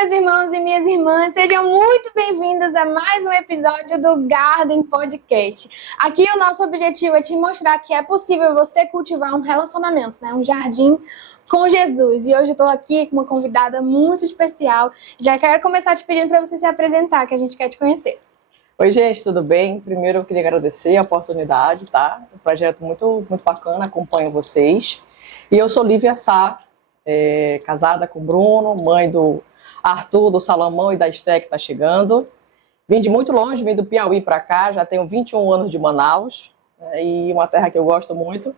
meus irmãos e minhas irmãs, sejam muito bem-vindas a mais um episódio do Garden Podcast. Aqui o nosso objetivo é te mostrar que é possível você cultivar um relacionamento, né? Um jardim com Jesus. E hoje eu estou aqui com uma convidada muito especial. Já quero começar te pedindo para você se apresentar, que a gente quer te conhecer. Oi, gente, tudo bem? Primeiro eu queria agradecer a oportunidade, tá? Um projeto muito bacana, acompanho vocês. E eu sou Lívia Sá, casada com o Bruno, mãe do Arthur, do Salomão e da Esté, que está chegando. Vim de muito longe, vim do Piauí para cá, já tenho 21 anos de Manaus, e uma terra que eu gosto muito.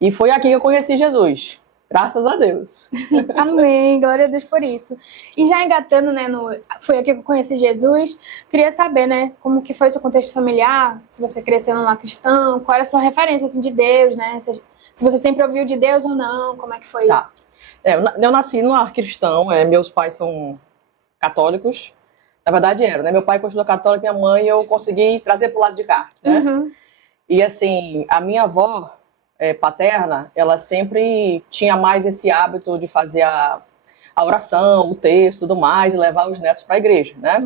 E foi aqui que eu conheci Jesus, graças a Deus. Amém, glória a Deus por isso. E já engatando, né, foi aqui que eu conheci Jesus, queria saber, né, como que foi o seu contexto familiar, se você cresceu num lar cristão, qual era a sua referência, assim, de Deus, né, se você sempre ouviu de Deus ou não, como é que foi isso? Eu nasci num lar cristão, meus pais são católicos, na verdade era, né, meu pai continuou católico, minha mãe eu consegui trazer pro lado de cá, né, E assim, a minha avó paterna, ela sempre tinha mais esse hábito de fazer a oração, o texto e tudo mais, e levar os netos para a igreja, né?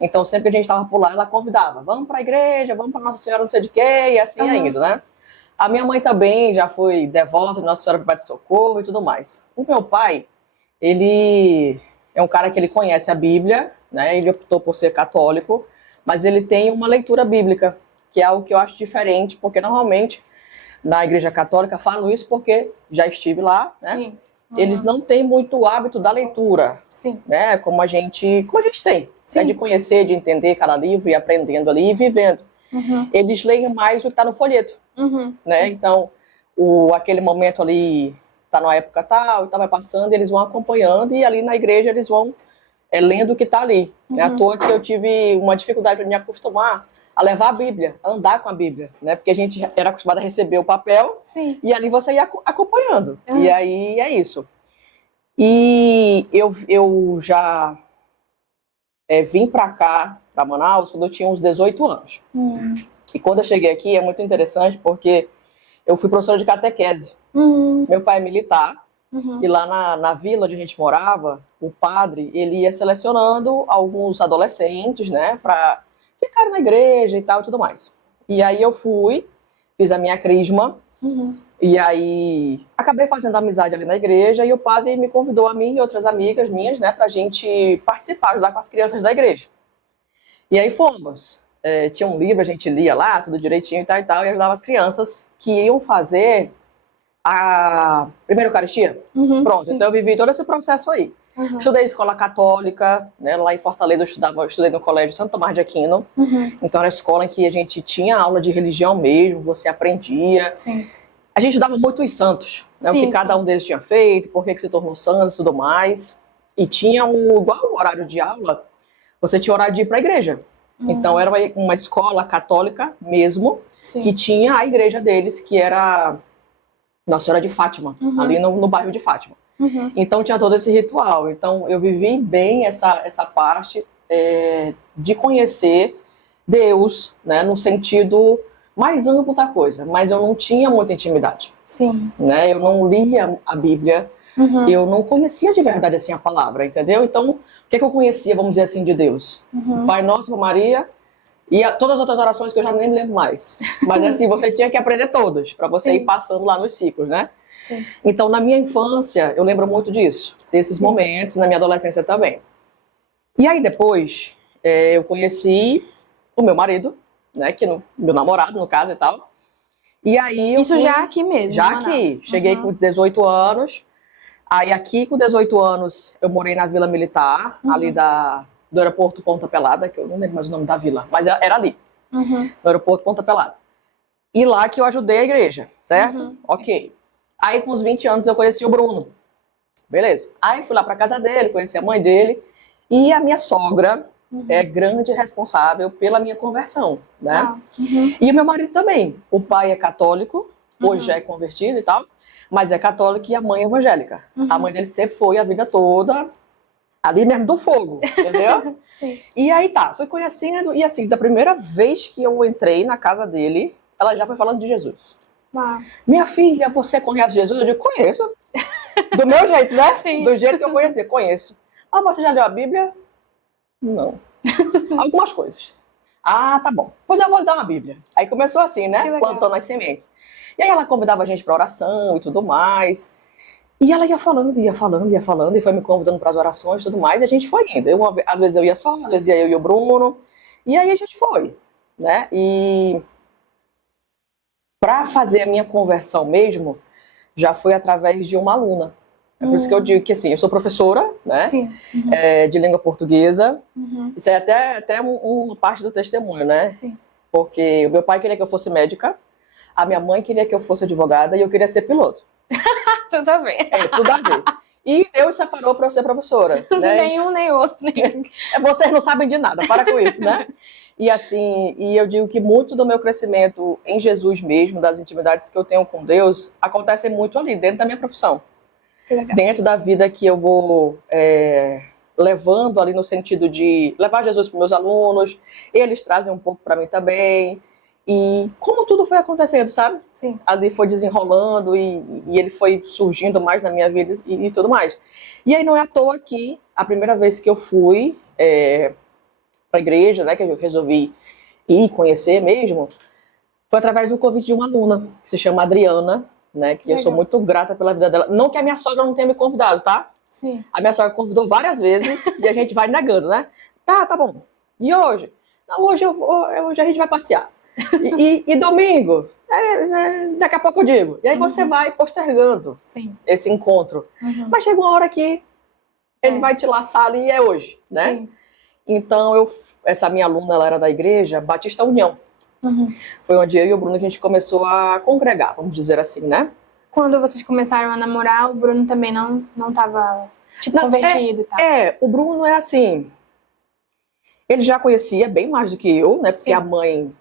Então, sempre que a gente estava por lá, ela convidava, vamos para a igreja, vamos para Nossa Senhora não sei de quê, e assim ainda, né? A minha mãe também já foi devota de Nossa Senhora do Pai de Socorro e tudo mais. O meu pai, ele é um cara que ele conhece a Bíblia, né? Ele optou por ser católico, mas ele tem uma leitura bíblica, que é algo que eu acho diferente, porque normalmente na Igreja Católica falam isso porque já estive lá, né? Sim. Eles não têm muito o hábito da leitura, Sim. né? Como a gente tem, né? De conhecer, de entender cada livro e aprendendo ali e vivendo. Eles leem mais o que está no folheto, né? Sim. Então, aquele momento ali está na época tal, e vai passando, eles vão acompanhando e ali na igreja eles vão lendo o que está ali. Né? À toa que eu tive uma dificuldade para me acostumar a levar a Bíblia, a andar com a Bíblia, né? Porque a gente era acostumado a receber o papel. Sim. E ali você ia acompanhando. E aí é isso. E eu já vim para cá, para Manaus, quando eu tinha uns 18 anos. E quando eu cheguei aqui é muito interessante porque eu fui professora de catequese. Meu pai é militar. E lá na vila onde a gente morava, o padre, ele ia selecionando alguns adolescentes, né, para ficar na igreja e tal e tudo mais. E aí eu fui, fiz a minha crisma, e aí acabei fazendo amizade ali na igreja, e o padre me convidou a mim e outras amigas minhas, né, pra gente participar, ajudar com as crianças da igreja. E aí fomos. Tinha um livro, a gente lia lá, tudo direitinho e tal, e ajudava as crianças que iam fazer a primeira Eucaristia. Pronto, Sim. então eu vivi todo esse processo aí. Estudei escola católica, né? Lá em Fortaleza eu estudei no colégio Santo Tomás de Aquino. Então era a escola em que a gente tinha aula de religião mesmo, você aprendia. Sim. A gente estudava muito os santos, né? O que cada um deles tinha feito, por que se tornou santo e tudo mais. E tinha igual o horário de aula, você tinha horário de ir para a igreja. Então era uma escola católica mesmo, que tinha a igreja deles, que era Nossa Senhora de Fátima, ali no bairro de Fátima. Então tinha todo esse ritual. Então eu vivi bem essa parte de conhecer Deus, né, no sentido mais amplo da coisa, mas eu não tinha muita intimidade. Sim. Né? Eu não lia a Bíblia, eu não conhecia de verdade assim a palavra, entendeu? Então o que eu conhecia, vamos dizer assim, de Deus? Pai Nosso, Maria e todas as outras orações que eu já nem lembro mais. Mas assim, você tinha que aprender todas para você ir passando lá nos ciclos, né? Sim. Então, na minha infância, eu lembro muito disso, desses momentos, na minha adolescência também. E aí depois, eu conheci o meu marido, né, meu namorado, no caso e tal. E aí Isso já aqui mesmo? Já aqui. Cheguei com 18 anos. Aí aqui, com 18 anos, eu morei na Vila Militar, ali do aeroporto Ponta Pelada, que eu não lembro mais o nome da vila, mas era ali, no aeroporto Ponta Pelada. E lá que eu ajudei a igreja, certo? Ok. Aí com os 20 anos eu conheci o Bruno. Beleza. Aí fui lá pra casa dele, conheci a mãe dele. E a minha sogra é grande responsável pela minha conversão, né? E o meu marido também. O pai é católico, hoje já é convertido e tal, mas é católico e a mãe é evangélica. A mãe dele sempre foi a vida toda ali mesmo do fogo, entendeu? Sim. E aí tá, fui conhecendo, e assim, da primeira vez que eu entrei na casa dele, ela já foi falando de Jesus. Minha filha, você conhece Jesus? Eu digo, conheço. Do meu jeito, né? Sim. Do jeito que eu conheci, conheço. Ah, você já leu a Bíblia? Não. Algumas coisas. Ah, tá bom. Pois eu vou lhe dar uma Bíblia. Aí começou assim, né? Plantando as sementes. E aí ela convidava a gente para oração e tudo mais. E ela ia falando, e foi me convidando para as orações e tudo mais, e a gente foi indo. Às vezes eu ia só, às vezes ia eu e o Bruno, e aí a gente foi, né? E para fazer a minha conversão mesmo, já foi através de uma aluna. É por isso que eu digo que, assim, eu sou professora, né? Sim. De língua portuguesa. Isso é até uma parte do testemunho, né? Sim. Porque o meu pai queria que eu fosse médica, a minha mãe queria que eu fosse advogada e eu queria ser piloto. Tudo a ver. Tudo a ver. E Deus separou para eu ser professora. Né? Nenhum, nem outro. Nem... Vocês não sabem de nada, para com isso, né? E assim, eu digo que muito do meu crescimento em Jesus mesmo, das intimidades que eu tenho com Deus, acontecem muito ali, dentro da minha profissão. Dentro da vida que eu vou levando ali no sentido de levar Jesus para meus alunos, eles trazem um pouco para mim também. E como tudo foi acontecendo, sabe? Sim. Ali foi desenrolando e ele foi surgindo mais na minha vida e tudo mais. E aí não é à toa que a primeira vez que eu fui para a igreja, né, que eu resolvi ir conhecer mesmo, foi através do convite de uma aluna, que se chama Adriana, né, que eu sou muito grata pela vida dela. Não que a minha sogra não tenha me convidado, tá? Sim. A minha sogra convidou várias vezes e a gente vai negando, né? Tá bom. E hoje? Não, hoje a gente vai passear. E domingo? Daqui a pouco eu digo. E aí você vai postergando esse encontro. Mas chega uma hora que ele vai te laçar ali e é hoje, né? Sim. Então, essa minha aluna, ela era da igreja Batista União. Foi onde eu e o Bruno a gente começou a congregar, vamos dizer assim, né? Quando vocês começaram a namorar, o Bruno também não estava convertido e tal. O Bruno é assim, ele já conhecia bem mais do que eu, né? Porque a mãe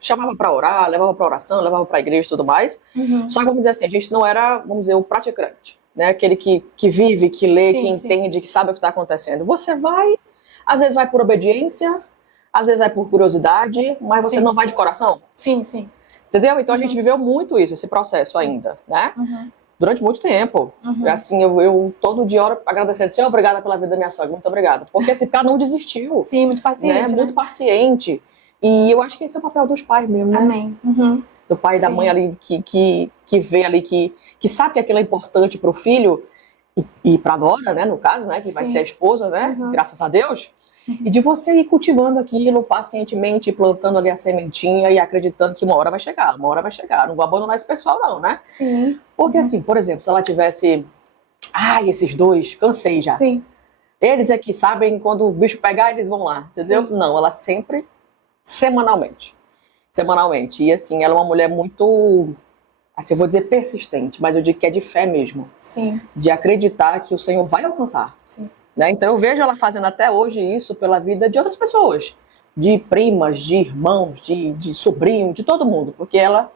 chamava para orar, levava para oração, levava para a igreja e tudo mais. Só que, vamos dizer assim, a gente não era, vamos dizer, o praticante, né? Aquele que vive, que lê, que entende, que sabe o que está acontecendo. Você vai, às vezes vai por obediência, às vezes vai por curiosidade, mas você não vai de coração. Sim, sim. Entendeu? Então a gente viveu muito isso, esse processo ainda, né? Durante muito tempo. Assim, eu todo dia oro agradecendo. Senhor, obrigada pela vida da minha sogra, muito obrigada. Porque esse cara não desistiu. Sim, muito paciente, né? Muito paciente. E eu acho que esse é o papel dos pais mesmo, né? Amém. Do pai e da mãe ali, que vê ali, que sabe que aquilo é importante pro filho e pra nora, né, no caso, né, que vai ser a esposa, né, graças a Deus. E de você ir cultivando aquilo pacientemente, plantando ali a sementinha e acreditando que uma hora vai chegar. Não vou abandonar esse pessoal não, né? Sim. Porque assim, por exemplo, se ela tivesse... esses dois, cansei já. Sim. Eles é que sabem quando o bicho pegar, eles vão lá, entendeu? Sim. Não, ela sempre, semanalmente. E assim, ela é uma mulher muito... Assim, eu vou dizer persistente, mas eu digo que é de fé mesmo. Sim. De acreditar que o Senhor vai alcançar. Sim. Né? Então eu vejo ela fazendo até hoje isso pela vida de outras pessoas. De primas, de irmãos, de sobrinho, de todo mundo. Porque ela...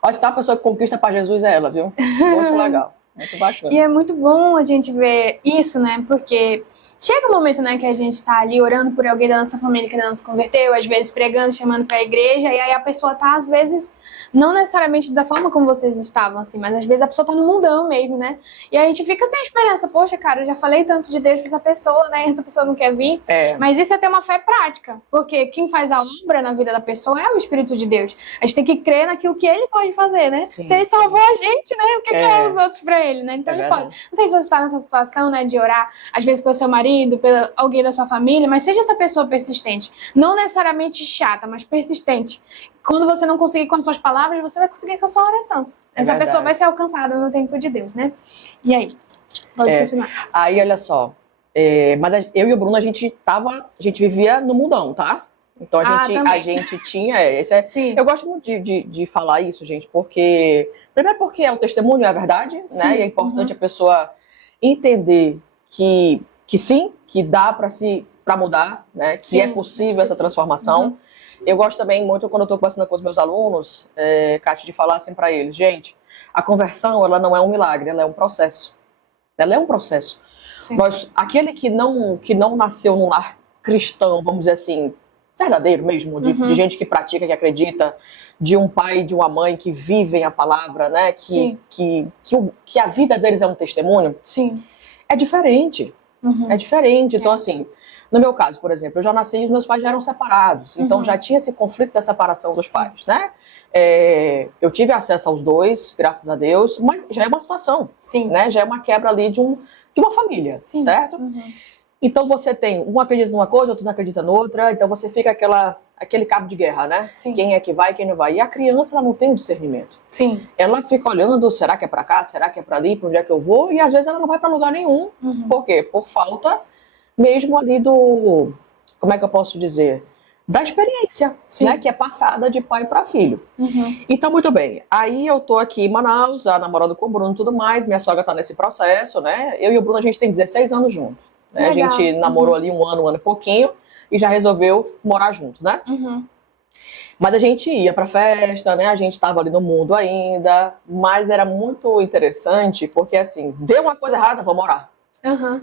Olha, se tá uma pessoa que conquista para Jesus, é ela, viu? Muito legal. Muito bacana. E é muito bom a gente ver isso, né? Porque chega um momento, né, que a gente tá ali orando por alguém da nossa família que não se converteu, às vezes pregando, chamando pra igreja, e aí a pessoa tá, às vezes, não necessariamente da forma como vocês estavam, assim, mas às vezes a pessoa tá no mundão mesmo, né? E aí a gente fica sem esperança. Poxa, cara, eu já falei tanto de Deus pra essa pessoa, né? Essa pessoa não quer vir. Mas isso é ter uma fé prática, porque quem faz a obra na vida da pessoa é o Espírito de Deus. A gente tem que crer naquilo que ele pode fazer, né? Se ele salvou a gente, né? O que é os outros pra ele, né? Então ele pode. Não sei se você está nessa situação, né, de orar, às vezes pelo seu marido, pelo alguém da sua família, mas seja essa pessoa persistente. Não necessariamente chata, mas persistente. Quando você não conseguir com as suas palavras, você vai conseguir com a sua oração. Essa pessoa vai ser alcançada no tempo de Deus, né? E aí? Pode continuar. Aí, olha só. Mas eu e o Bruno, a gente vivia no mundão, tá? Então a gente tinha... eu gosto muito de falar isso, gente, porque... Primeiro porque é o testemunho, é a verdade, né? E é importante a pessoa entender que sim, que dá para mudar, né? Que é possível essa transformação. Eu gosto também muito, quando eu estou conversando com os meus alunos, Kátia, de falar assim para eles, gente, a conversão, ela não é um milagre, ela é um processo. Ela é um processo. Aquele que não nasceu num lar cristão, vamos dizer assim, verdadeiro mesmo, de gente que pratica, que acredita, de um pai e de uma mãe que vivem a palavra, né? Que a vida deles é um testemunho. Sim. É diferente. É diferente. Então, assim, no meu caso, por exemplo, eu já nasci e os meus pais já eram separados. Então, já tinha esse conflito da separação dos pais, né? Eu tive acesso aos dois, graças a Deus, mas já é uma situação, né? Já é uma quebra ali de uma família, certo? Então, você tem um acredita numa coisa, outro não acredita noutra, então você fica aquele cabo de guerra, né? Quem é que vai, quem não vai. E a criança, ela não tem um discernimento. Ela fica olhando, será que é pra cá, será que é pra ali, pra onde é que eu vou? E às vezes ela não vai pra lugar nenhum. Por quê? Por falta mesmo ali como é que eu posso dizer? Da experiência, né? Que é passada de pai para filho. Então, muito bem. Aí eu tô aqui em Manaus, já namorando com o Bruno e tudo mais. Minha sogra tá nesse processo, né? Eu e o Bruno, a gente tem 16 anos juntos. Né? A gente namorou ali um ano e pouquinho e já resolveu morar junto, né? Mas a gente ia pra festa, né? A gente tava ali no mundo ainda. Mas era muito interessante porque, assim, deu uma coisa errada, vamos orar.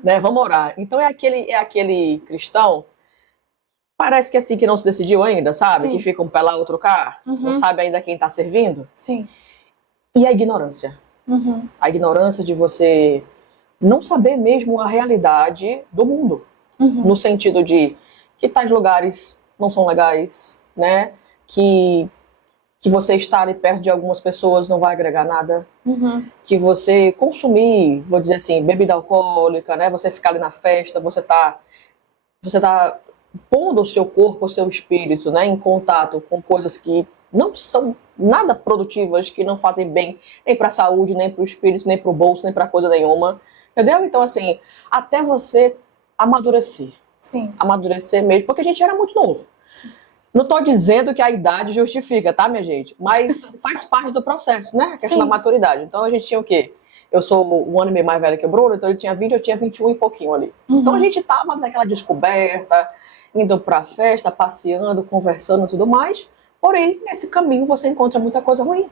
Né? Vamos orar. Então é aquele cristão, parece que assim, que não se decidiu ainda, sabe? Que fica um pé lá, outro cá, não sabe ainda quem tá servindo. E a ignorância. A ignorância de você não saber mesmo a realidade do mundo. No sentido de que tais lugares não são legais, né? Que você estar ali perto de algumas pessoas não vai agregar nada. Que você consumir, vou dizer assim, bebida alcoólica, né? Você ficar ali na festa, você tá pondo o seu corpo, o seu espírito, né, em contato com coisas que não são nada produtivas, que não fazem bem nem para a saúde, nem para o espírito, nem para o bolso, nem para coisa nenhuma. Entendeu? Então, assim, até você amadurecer. Amadurecer mesmo, porque a gente era muito novo. Não estou dizendo que a idade justifica, tá, minha gente? Mas faz parte do processo, né? A questão da maturidade. Então, a gente tinha o quê? Eu sou um ano e meio mais velha que o Bruno, então ele tinha 20, eu tinha 21 e pouquinho ali. Então, a gente tava naquela descoberta, indo pra festa, passeando, conversando e tudo mais. Porém, nesse caminho você encontra muita coisa ruim.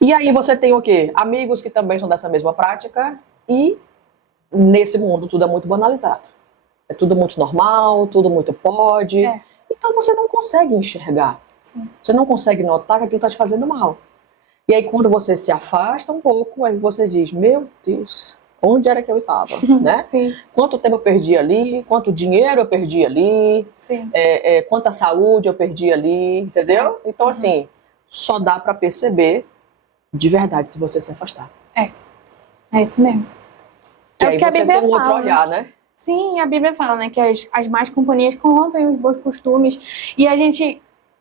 E aí você tem o quê? Amigos que também são dessa mesma prática. E nesse mundo tudo é muito banalizado. É tudo muito normal, tudo muito pode. Então você não consegue enxergar. Você não consegue notar que aquilo está te fazendo mal. E aí quando você se afasta um pouco, aí você diz, meu Deus, onde era que eu estava? Né? Quanto tempo eu perdi ali, quanto dinheiro eu perdi ali, quanta saúde eu perdi ali, entendeu? Então assim, só dá para perceber de verdade se você se afastar. É isso mesmo. E aí você tem um outro olhar, né? Sim, a Bíblia fala, né, que as más companhias corrompem os bons costumes. E a gente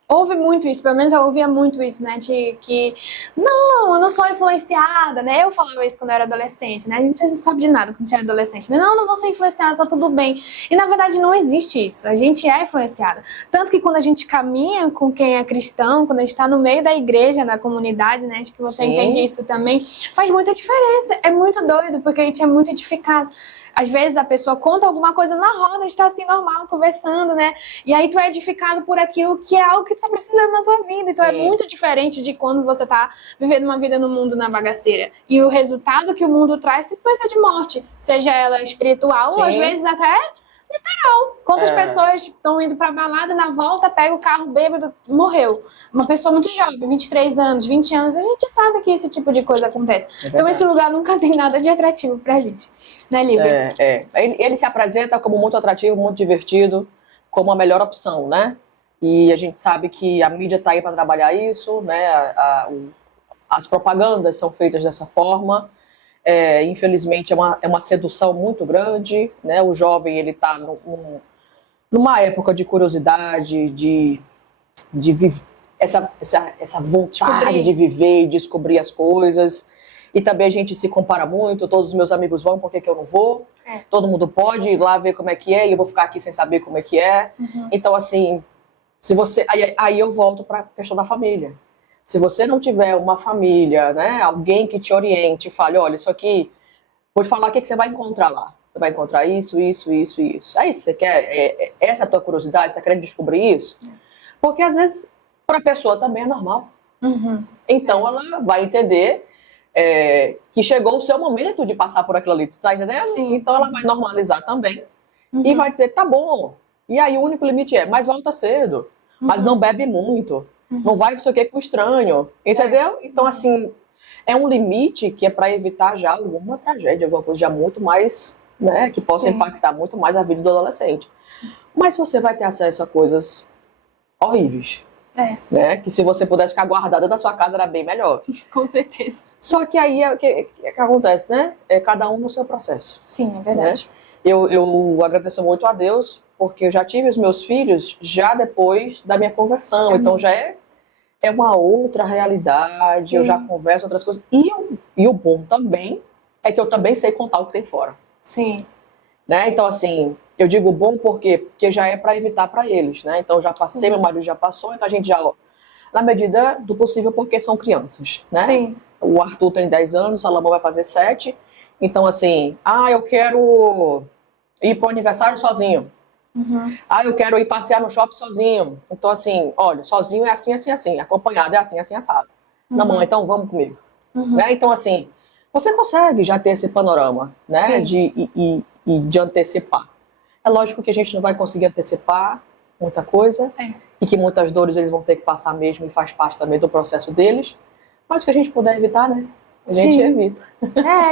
ouve muito isso, pelo menos eu ouvia muito isso, né, de que, não, eu não sou influenciada, né, eu falava isso quando eu era adolescente, né, a gente não sabe de nada quando a gente era adolescente, né? Não vou ser influenciada, tá tudo bem. E na verdade não existe isso, a gente é influenciada. Tanto que quando a gente caminha com quem é cristão, quando a gente tá no meio da igreja, da comunidade, né, acho que você entende isso também, faz muita diferença, é muito doido, porque a gente é muito edificado. Às vezes a pessoa conta alguma coisa na roda, a gente tá assim normal, conversando, né? E aí tu é edificado por aquilo que é algo que tu tá precisando na tua vida. Então é muito diferente de quando você tá vivendo uma vida no mundo na bagaceira. E o resultado que o mundo traz sempre vai ser de morte. Seja ela espiritual ou às vezes até literal. Quantas pessoas estão indo pra balada, na volta pega o carro bêbado, morreu. Uma pessoa muito jovem, 23 anos, 20 anos, a gente sabe que esse tipo de coisa acontece. Então esse lugar nunca tem nada de atrativo pra gente. Né, Lívia? Ele se apresenta como muito atrativo, muito divertido, como a melhor opção, né? E a gente sabe que a mídia tá aí para trabalhar isso, né? As propagandas são feitas dessa forma. Infelizmente é uma sedução muito grande, né? O jovem ele está numa época de curiosidade, de viver, essa vontade de viver e descobrir as coisas. E também a gente se compara muito, todos os meus amigos vão, por que eu não vou? Todo mundo pode ir lá ver como é que é, e eu vou ficar aqui sem saber como é que é. Então assim, se você aí eu volto para a questão da família. Se você não tiver uma família, né, alguém que te oriente e fale, olha, isso aqui, vou te falar o que você vai encontrar lá. Você vai encontrar isso, isso, isso e isso. É isso que você quer? Essa é a tua curiosidade? Você está querendo descobrir isso? Porque às vezes, para a pessoa também é normal. Então ela vai entender que chegou o seu momento de passar por aquilo ali. Tu tá entendendo? Então ela vai normalizar também. E vai dizer, tá bom. E aí o único limite mas volta cedo. Mas não bebe muito. Não vai, não sei o que, com estranho, entendeu? Então, assim, é um limite que é para evitar já alguma tragédia, alguma coisa já muito mais né? Que possa impactar muito mais a vida do adolescente. Mas você vai ter acesso a coisas horríveis. Né? Que se você pudesse ficar guardada da sua casa era bem melhor. Com certeza. Só que aí o que acontece, né? É cada um no seu processo. Sim, é verdade. Né? Eu agradeço muito a Deus, porque eu já tive os meus filhos já depois da minha conversão. Então já é uma outra realidade, Sim. eu já converso outras coisas. E o bom também é que eu também sei contar o que tem fora. Sim. Né? Então, assim, eu digo bom porque já é para evitar para eles, né? Então, já passei, meu marido já passou, então a gente já, na medida do possível, porque são crianças, né? Sim. O Arthur tem 10 anos, o Salomão vai fazer 7. Então, assim, eu quero ir para o aniversário sozinho. Eu quero ir passear no shopping sozinho. Então, assim, olha, sozinho é assim, assim, assim. Acompanhado é assim, assim, assado. Não, mãe, então vamos comigo. Né? Então, assim, você consegue já ter esse panorama, né? De antecipar. É lógico que a gente não vai conseguir antecipar muita coisa e que muitas dores eles vão ter que passar mesmo e faz parte também do processo deles. Mas o que a gente puder evitar, né? A gente evita.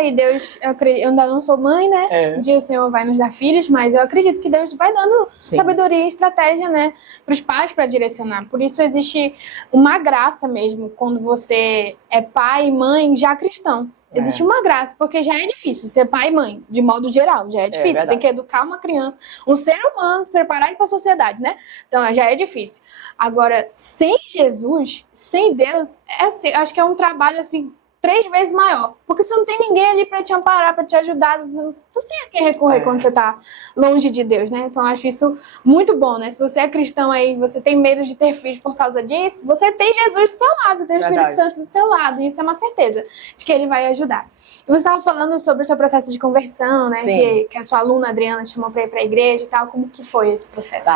E Deus, eu ainda não sou mãe, né? Um dia o Senhor vai nos dar filhos, mas eu acredito que Deus vai dando sabedoria e estratégia, né? Para os pais para direcionar. Por isso existe uma graça mesmo quando você é pai e mãe já cristão. Existe uma graça, porque já é difícil ser pai e mãe, de modo geral, já é difícil. Tem que educar uma criança, um ser humano, preparar ele para a sociedade, né? Então, já é difícil. Agora, sem Jesus, sem Deus, acho que é um trabalho, assim, 3 vezes maior. Porque você não tem ninguém ali para te amparar, para te ajudar. Você não tem a quem recorrer quando você está longe de Deus, né? Então, eu acho isso muito bom, né? Se você é cristão aí, você tem medo de ter filhos por causa disso, você tem Jesus do seu lado, você tem o Espírito Santo do seu lado. E isso é uma certeza de que ele vai ajudar. E você estava falando sobre o seu processo de conversão, né? Que a sua aluna, Adriana, te chamou para ir para a igreja e tal. Como que foi esse processo?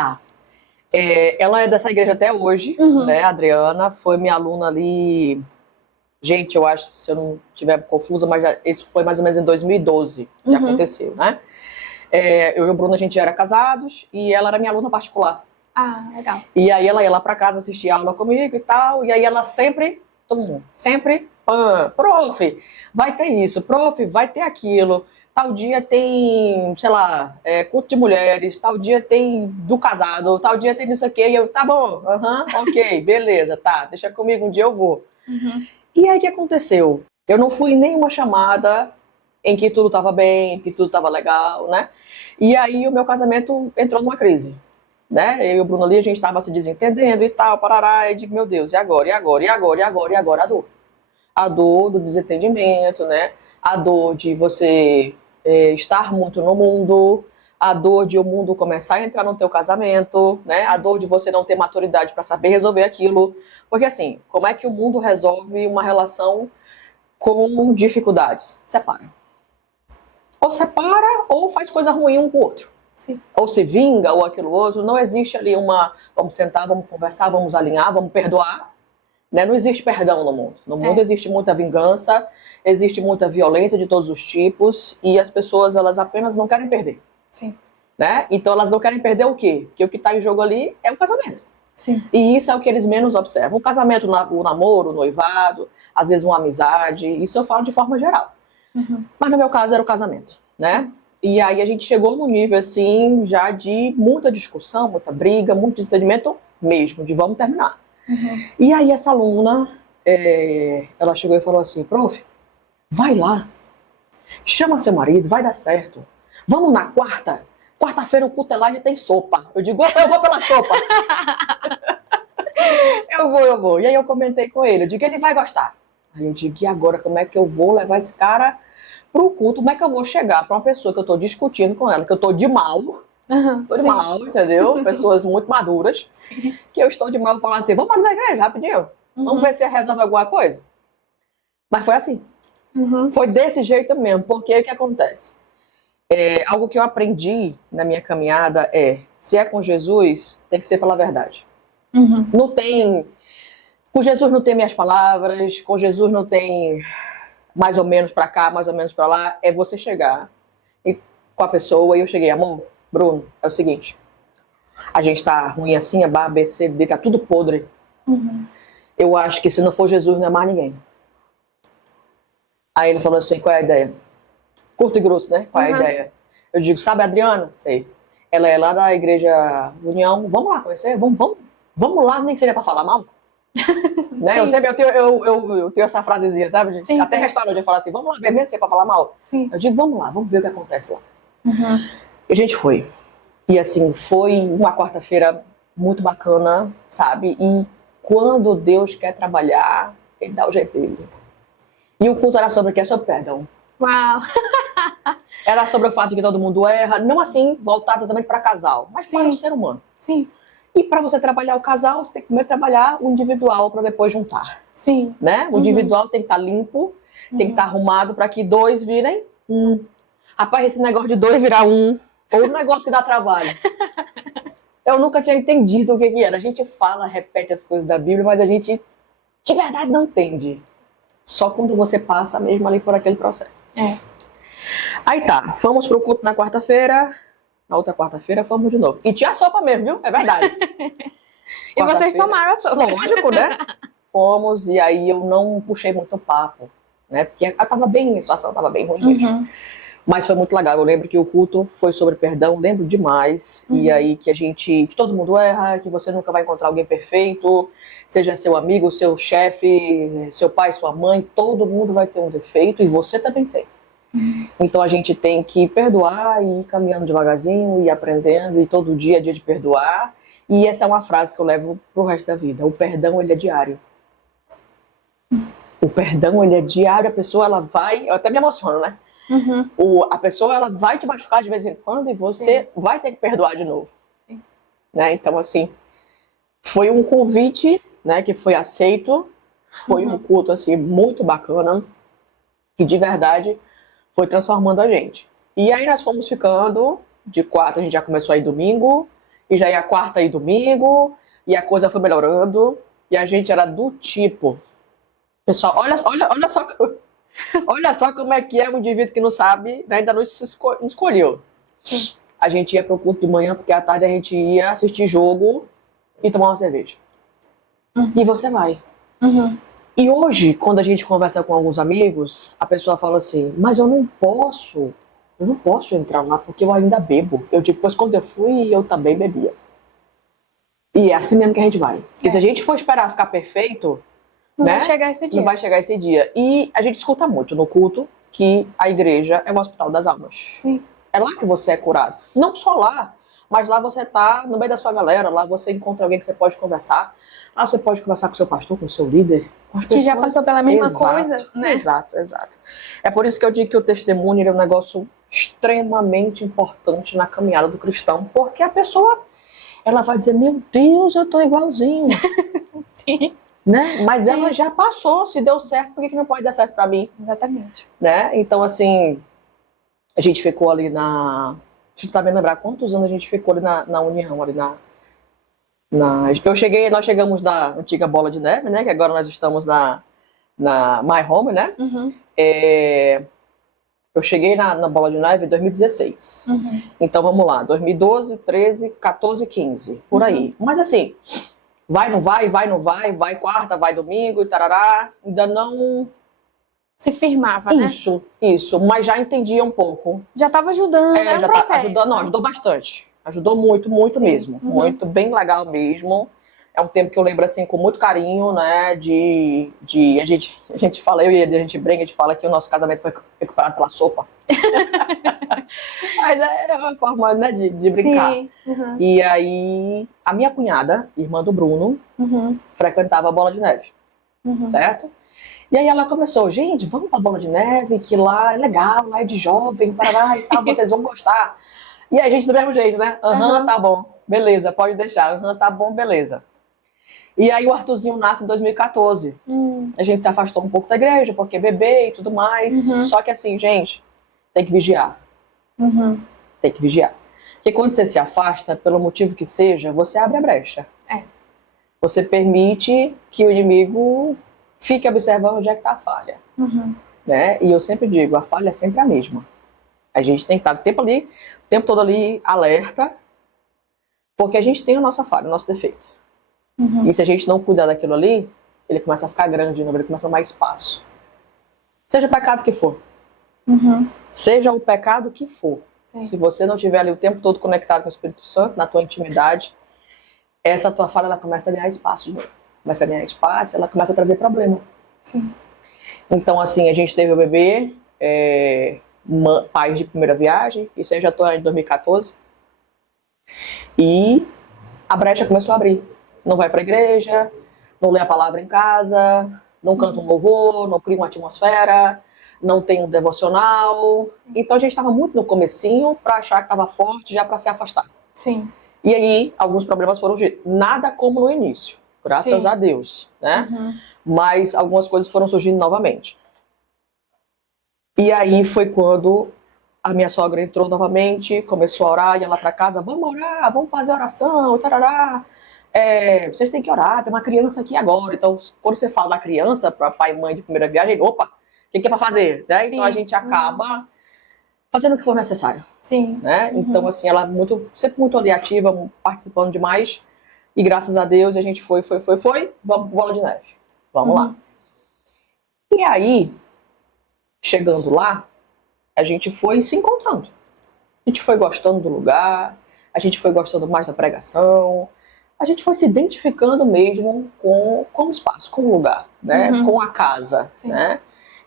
Ela é dessa igreja até hoje, né? A Adriana foi minha aluna ali... Gente, eu acho, se eu não estiver confusa, mas isso foi mais ou menos em 2012 que aconteceu, né? Eu e o Bruno, a gente já era casados e ela era minha aluna particular. Legal. E aí ela ia lá pra casa assistir aula comigo e tal, e aí ela sempre, prof, vai ter isso, prof, vai ter aquilo, tal dia tem, sei lá, culto de mulheres, tal dia tem do casado, tal dia tem não sei o quê, e eu, tá bom, ok, beleza, tá, deixa comigo, um dia eu vou. E aí o que aconteceu? Eu não fui em nenhuma chamada em que tudo estava bem, que tudo estava legal, né? E aí o meu casamento entrou numa crise, né? Eu e o Bruno ali, a gente estava se desentendendo e tal, parará, e digo, meu Deus, e agora, e agora, e agora, e agora, e agora a dor? A dor do desentendimento, né? A dor de você estar muito no mundo, a dor de o mundo começar a entrar no teu casamento, né? A dor de você não ter maturidade para saber resolver aquilo. Porque assim, como é que o mundo resolve uma relação com dificuldades? Separa. Ou separa, ou faz coisa ruim um com o outro. Sim. Ou se vinga, ou aquilo outro. Não existe ali vamos sentar, vamos conversar, vamos alinhar, vamos perdoar. Né? Não existe perdão no mundo. No mundo existe muita vingança, existe muita violência de todos os tipos, e as pessoas, elas apenas não querem perder. Sim. Né? Então elas não querem perder o quê? Porque o que está em jogo ali é o casamento. Sim. E isso é o que eles menos observam. O casamento, o namoro, o noivado, às vezes uma amizade, isso eu falo de forma geral. Mas no meu caso era o casamento, né? E aí a gente chegou num nível assim, já de muita discussão, muita briga, muito desentendimento mesmo, de vamos terminar. E aí essa aluna, ela chegou e falou assim, prof, vai lá, chama seu marido, vai dar certo. Vamos na quarta-feira o culto é lá e tem sopa. Eu digo, eu vou pela sopa. Eu vou. E aí eu comentei com ele, eu digo, ele vai gostar. Aí eu digo, e agora como é que eu vou levar esse cara pro culto? Como é que eu vou chegar pra uma pessoa que eu tô discutindo com ela, que eu tô de mal, tô de mal, entendeu? Pessoas muito maduras, que eu estou de mal, falar assim, vamos fazer a igreja rapidinho, vamos ver se resolve alguma coisa. Mas foi assim. Foi desse jeito mesmo, porque o que acontece? Algo que eu aprendi na minha caminhada se é com Jesus, tem que ser pela verdade. Não tem... Com Jesus não tem minhas palavras, com Jesus não tem mais ou menos pra cá, mais ou menos pra lá. É você chegar com a pessoa e eu cheguei, amor, Bruno, é o seguinte, a gente tá ruim assim, é A, B, C, D, tá tudo podre. Eu acho que se não for Jesus, não é mais ninguém. Aí ele falou assim, qual é a ideia? Curto e grosso, né? Qual é a ideia? Eu digo, sabe, Adriana? Sei. Ela é lá da Igreja União. Vamos lá conhecer? Vamos lá, nem que seja pra falar mal. Né? Eu tenho essa frasezinha, sabe? Sim, até sim. restaurante eu falo assim, vamos lá ver mesmo se é pra falar mal. Sim. Eu digo, vamos lá, vamos ver o que acontece lá. Uhum. E a gente foi. E assim, foi uma quarta-feira muito bacana, sabe? E quando Deus quer trabalhar, Ele dá o jeito dele. E o culto era sobre o quê? Sobre perdão. Uau! Era sobre o fato de que todo mundo erra, não assim, voltado também para casal, mas Sim. para o ser humano. Sim. E para você trabalhar o casal, você tem que primeiro trabalhar o individual para depois juntar, Sim. né? O individual tem que estar limpo, tem que estar arrumado para que dois virem um. Rapaz, esse negócio de dois virar um, ou um negócio que dá trabalho. Eu nunca tinha entendido o que era. A gente fala, repete as coisas da Bíblia, mas a gente de verdade não entende. Só quando você passa mesmo ali por aquele processo. É. Aí tá, fomos pro culto na quarta-feira. Na outra quarta-feira fomos de novo. E tinha sopa mesmo, viu? É verdade. E vocês tomaram a sopa. Lógico, né? Fomos, e aí eu não puxei muito papo, né? Porque tava bem, a situação tava bem ruim mesmo. Uhum. Mas foi muito legal. Eu lembro que o culto foi sobre perdão, lembro demais. E aí que todo mundo erra, que você nunca vai encontrar alguém perfeito, seja seu amigo, seu chefe, seu pai, sua mãe, todo mundo vai ter um defeito e você também tem. Então a gente tem que perdoar e ir caminhando devagarzinho e aprendendo, e todo dia é dia de perdoar. E essa é uma frase que eu levo pro resto da vida. O perdão, ele é diário. O perdão, ele é diário. A pessoa, ela vai... Eu até me emociono, né? Uhum. A pessoa, ela vai te machucar de vez em quando e você vai ter que perdoar de novo. Sim. Né? Então, assim, foi um convite, né, que foi aceito. Foi um culto, assim, muito bacana. Que, de verdade, foi transformando a gente. E aí nós fomos ficando, de quarta a gente já começou a ir domingo, e já ia quarta e domingo, e a coisa foi melhorando, e a gente era do tipo... Pessoal, olha só... Olha só como é que é um indivíduo que não sabe, né, ainda não escolheu. Sim. A gente ia pro culto de manhã, porque à tarde a gente ia assistir jogo e tomar uma cerveja. E você vai. Uhum. E hoje, quando a gente conversa com alguns amigos, a pessoa fala assim, mas eu não posso entrar lá porque eu ainda bebo. Eu digo, pois quando eu fui, eu também bebia. E é assim mesmo que a gente vai. Porque se a gente for esperar ficar perfeito, Não né, vai chegar esse dia. não vai chegar esse dia. E a gente escuta muito no culto que a igreja é o hospital das almas. Sim. É lá que você é curado. Não só lá, mas lá você tá no meio da sua galera, lá você encontra alguém que você pode conversar. Lá você pode conversar com o seu pastor, com o seu líder, com as Que pessoas. já passou pela mesma Exato, coisa, né? Exato. É por isso que eu digo que o testemunho ele é um negócio extremamente importante na caminhada do cristão, porque a pessoa, ela vai dizer, meu Deus, eu tô igualzinho. Sim. Né? Mas ela já passou, se deu certo, por que não pode dar certo pra mim? Exatamente. Né? Então, assim, a gente ficou ali na... Deixa eu também lembrar quantos anos a gente ficou ali na União, ali nós chegamos na antiga Bola de Neve, né? Que agora nós estamos na My Home, né? Uhum. Eu cheguei na Bola de Neve em 2016. Uhum. Então, vamos lá. 2012, 13, 14, 15. Por aí. Mas, assim... Vai, não vai, vai quarta, vai domingo e tarará. Ainda não... Se firmava, né? Isso. Mas já entendia um pouco. Já estava ajudando, era um já processo. tá ajudando, não, ajudou bastante. Ajudou muito Sim. mesmo. Muito, bem legal mesmo. É um tempo que eu lembro, assim, com muito carinho, né? A gente fala, eu e ele, a gente brinca, a gente fala que o nosso casamento foi recuperado pela sopa. Mas é uma forma, né, de brincar. Sim. Uhum. E aí, a minha cunhada, irmã do Bruno, frequentava a Bola de Neve, certo? E aí ela começou, gente, vamos pra Bola de Neve, que lá é legal, lá é de jovem, parará e tal, vocês vão gostar. E aí a gente do mesmo jeito, né? Tá bom, beleza, pode deixar. Tá bom, beleza. E aí o Arthurzinho nasce em 2014. A gente se afastou um pouco da igreja, porque bebê e tudo mais. Só que assim, gente, tem que vigiar. Tem que vigiar. Porque quando você se afasta, pelo motivo que seja, você abre a brecha. Você permite que o inimigo fique observando onde é que está a falha. Né? E eu sempre digo, a falha é sempre a mesma. A gente tem que estar o tempo todo ali, alerta, porque a gente tem a nossa falha, o nosso defeito. E se a gente não cuidar daquilo ali, ele começa a ficar grande, ele começa a tomar espaço. Seja o pecado que for. Seja o pecado que for. Sim. Se você não estiver ali o tempo todo conectado com o Espírito Santo, na tua intimidade, essa tua fala, ela começa a ganhar espaço. Começa a ganhar espaço, ela começa a trazer problema. Sim. Então, assim, a gente teve o bebê, pais de primeira viagem, isso aí já estou em 2014. E a brecha começou a abrir. Não vai para a igreja, não lê a palavra em casa, não canta um louvor, não cria uma atmosfera, não tem um devocional. Sim. Então a gente estava muito no comecinho para achar que estava forte, já para se afastar. Sim. E aí alguns problemas foram surgindo. Nada como no início, graças Sim. a Deus, né? Mas algumas coisas foram surgindo novamente. E aí foi quando a minha sogra entrou novamente, começou a orar, ia lá para casa, vamos orar, vamos fazer oração, tarará. Vocês têm que orar, tem uma criança aqui agora. Então, quando você fala da criança para pai e mãe de primeira viagem, opa, o que é para fazer? Né? Então a gente acaba fazendo o que for necessário. Sim. Né? Então, assim, ela sempre muito ali ativa, participando demais. E graças a Deus a gente foi, vamos bola de neve. Vamos lá. E aí, chegando lá, a gente foi se encontrando. A gente foi gostando do lugar, a gente foi gostando mais da pregação, a gente foi se identificando mesmo com o espaço, com o lugar, né? Com a casa, né?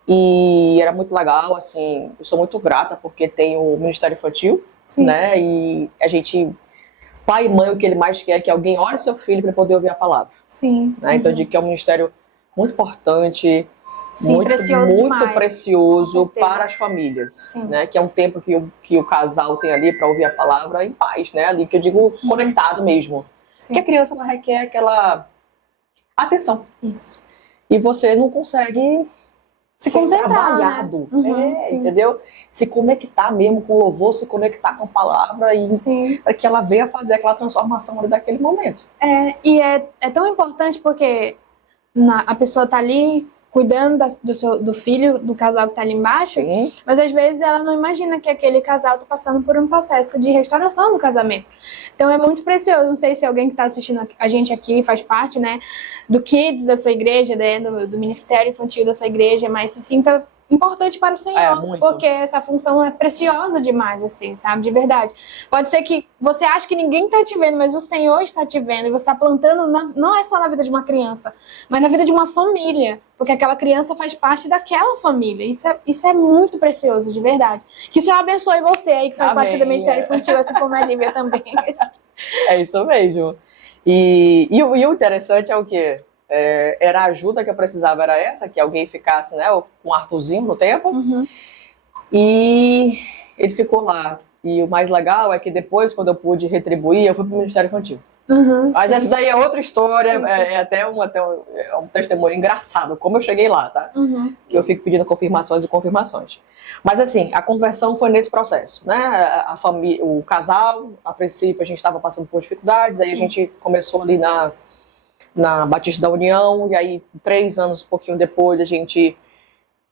E era muito legal, assim, eu sou muito grata porque tem o Ministério Infantil, né? E a gente, pai e mãe, o que ele mais quer é que alguém ore seu filho para poder ouvir a palavra. Sim. Né? Então eu digo que é um ministério muito importante, Sim, muito precioso precioso para as famílias, né? Que é um tempo que o casal tem ali para ouvir a palavra em paz, né? Ali que eu digo conectado mesmo. Sim. Que a criança ela requer aquela atenção. Isso. E você não consegue se concentrar, trabalhado, né? Entendeu? Se conectar mesmo com o louvor, se conectar com a palavra e para que ela venha fazer aquela transformação ali daquele momento. E é tão importante porque a pessoa tá ali cuidando do filho, do casal que tá ali embaixo, mas às vezes ela não imagina que aquele casal tá passando por um processo de restauração do casamento. Então é muito precioso. Não sei se alguém que tá assistindo a gente aqui faz parte, né, do Kids da sua igreja, né, do Ministério Infantil da sua igreja, mas se sinta importante para o Senhor, porque essa função é preciosa demais, assim, sabe, de verdade. Pode ser que você ache que ninguém está te vendo, mas o Senhor está te vendo, e você está plantando, não é só na vida de uma criança, mas na vida de uma família, porque aquela criança faz parte daquela família. Isso é muito precioso, de verdade. Que o Senhor abençoe você aí, que faz parte do Ministério Infantil, assim como a Lívia também. É isso mesmo. E o interessante é o quê? Era a ajuda que eu precisava, era essa, que alguém ficasse, né, com um Arthurzinho no tempo. E ele ficou lá. E o mais legal é que depois, quando eu pude retribuir, eu fui para o Ministério Infantil. Mas essa daí é outra história, é até um testemunho engraçado, como eu cheguei lá, tá? Que eu fico pedindo confirmações e confirmações. Mas assim, a conversão foi nesse processo, né? A família, o casal, a princípio a gente estava passando por dificuldades, aí a gente começou ali na Batista da União, e aí 3 anos, um pouquinho depois, a gente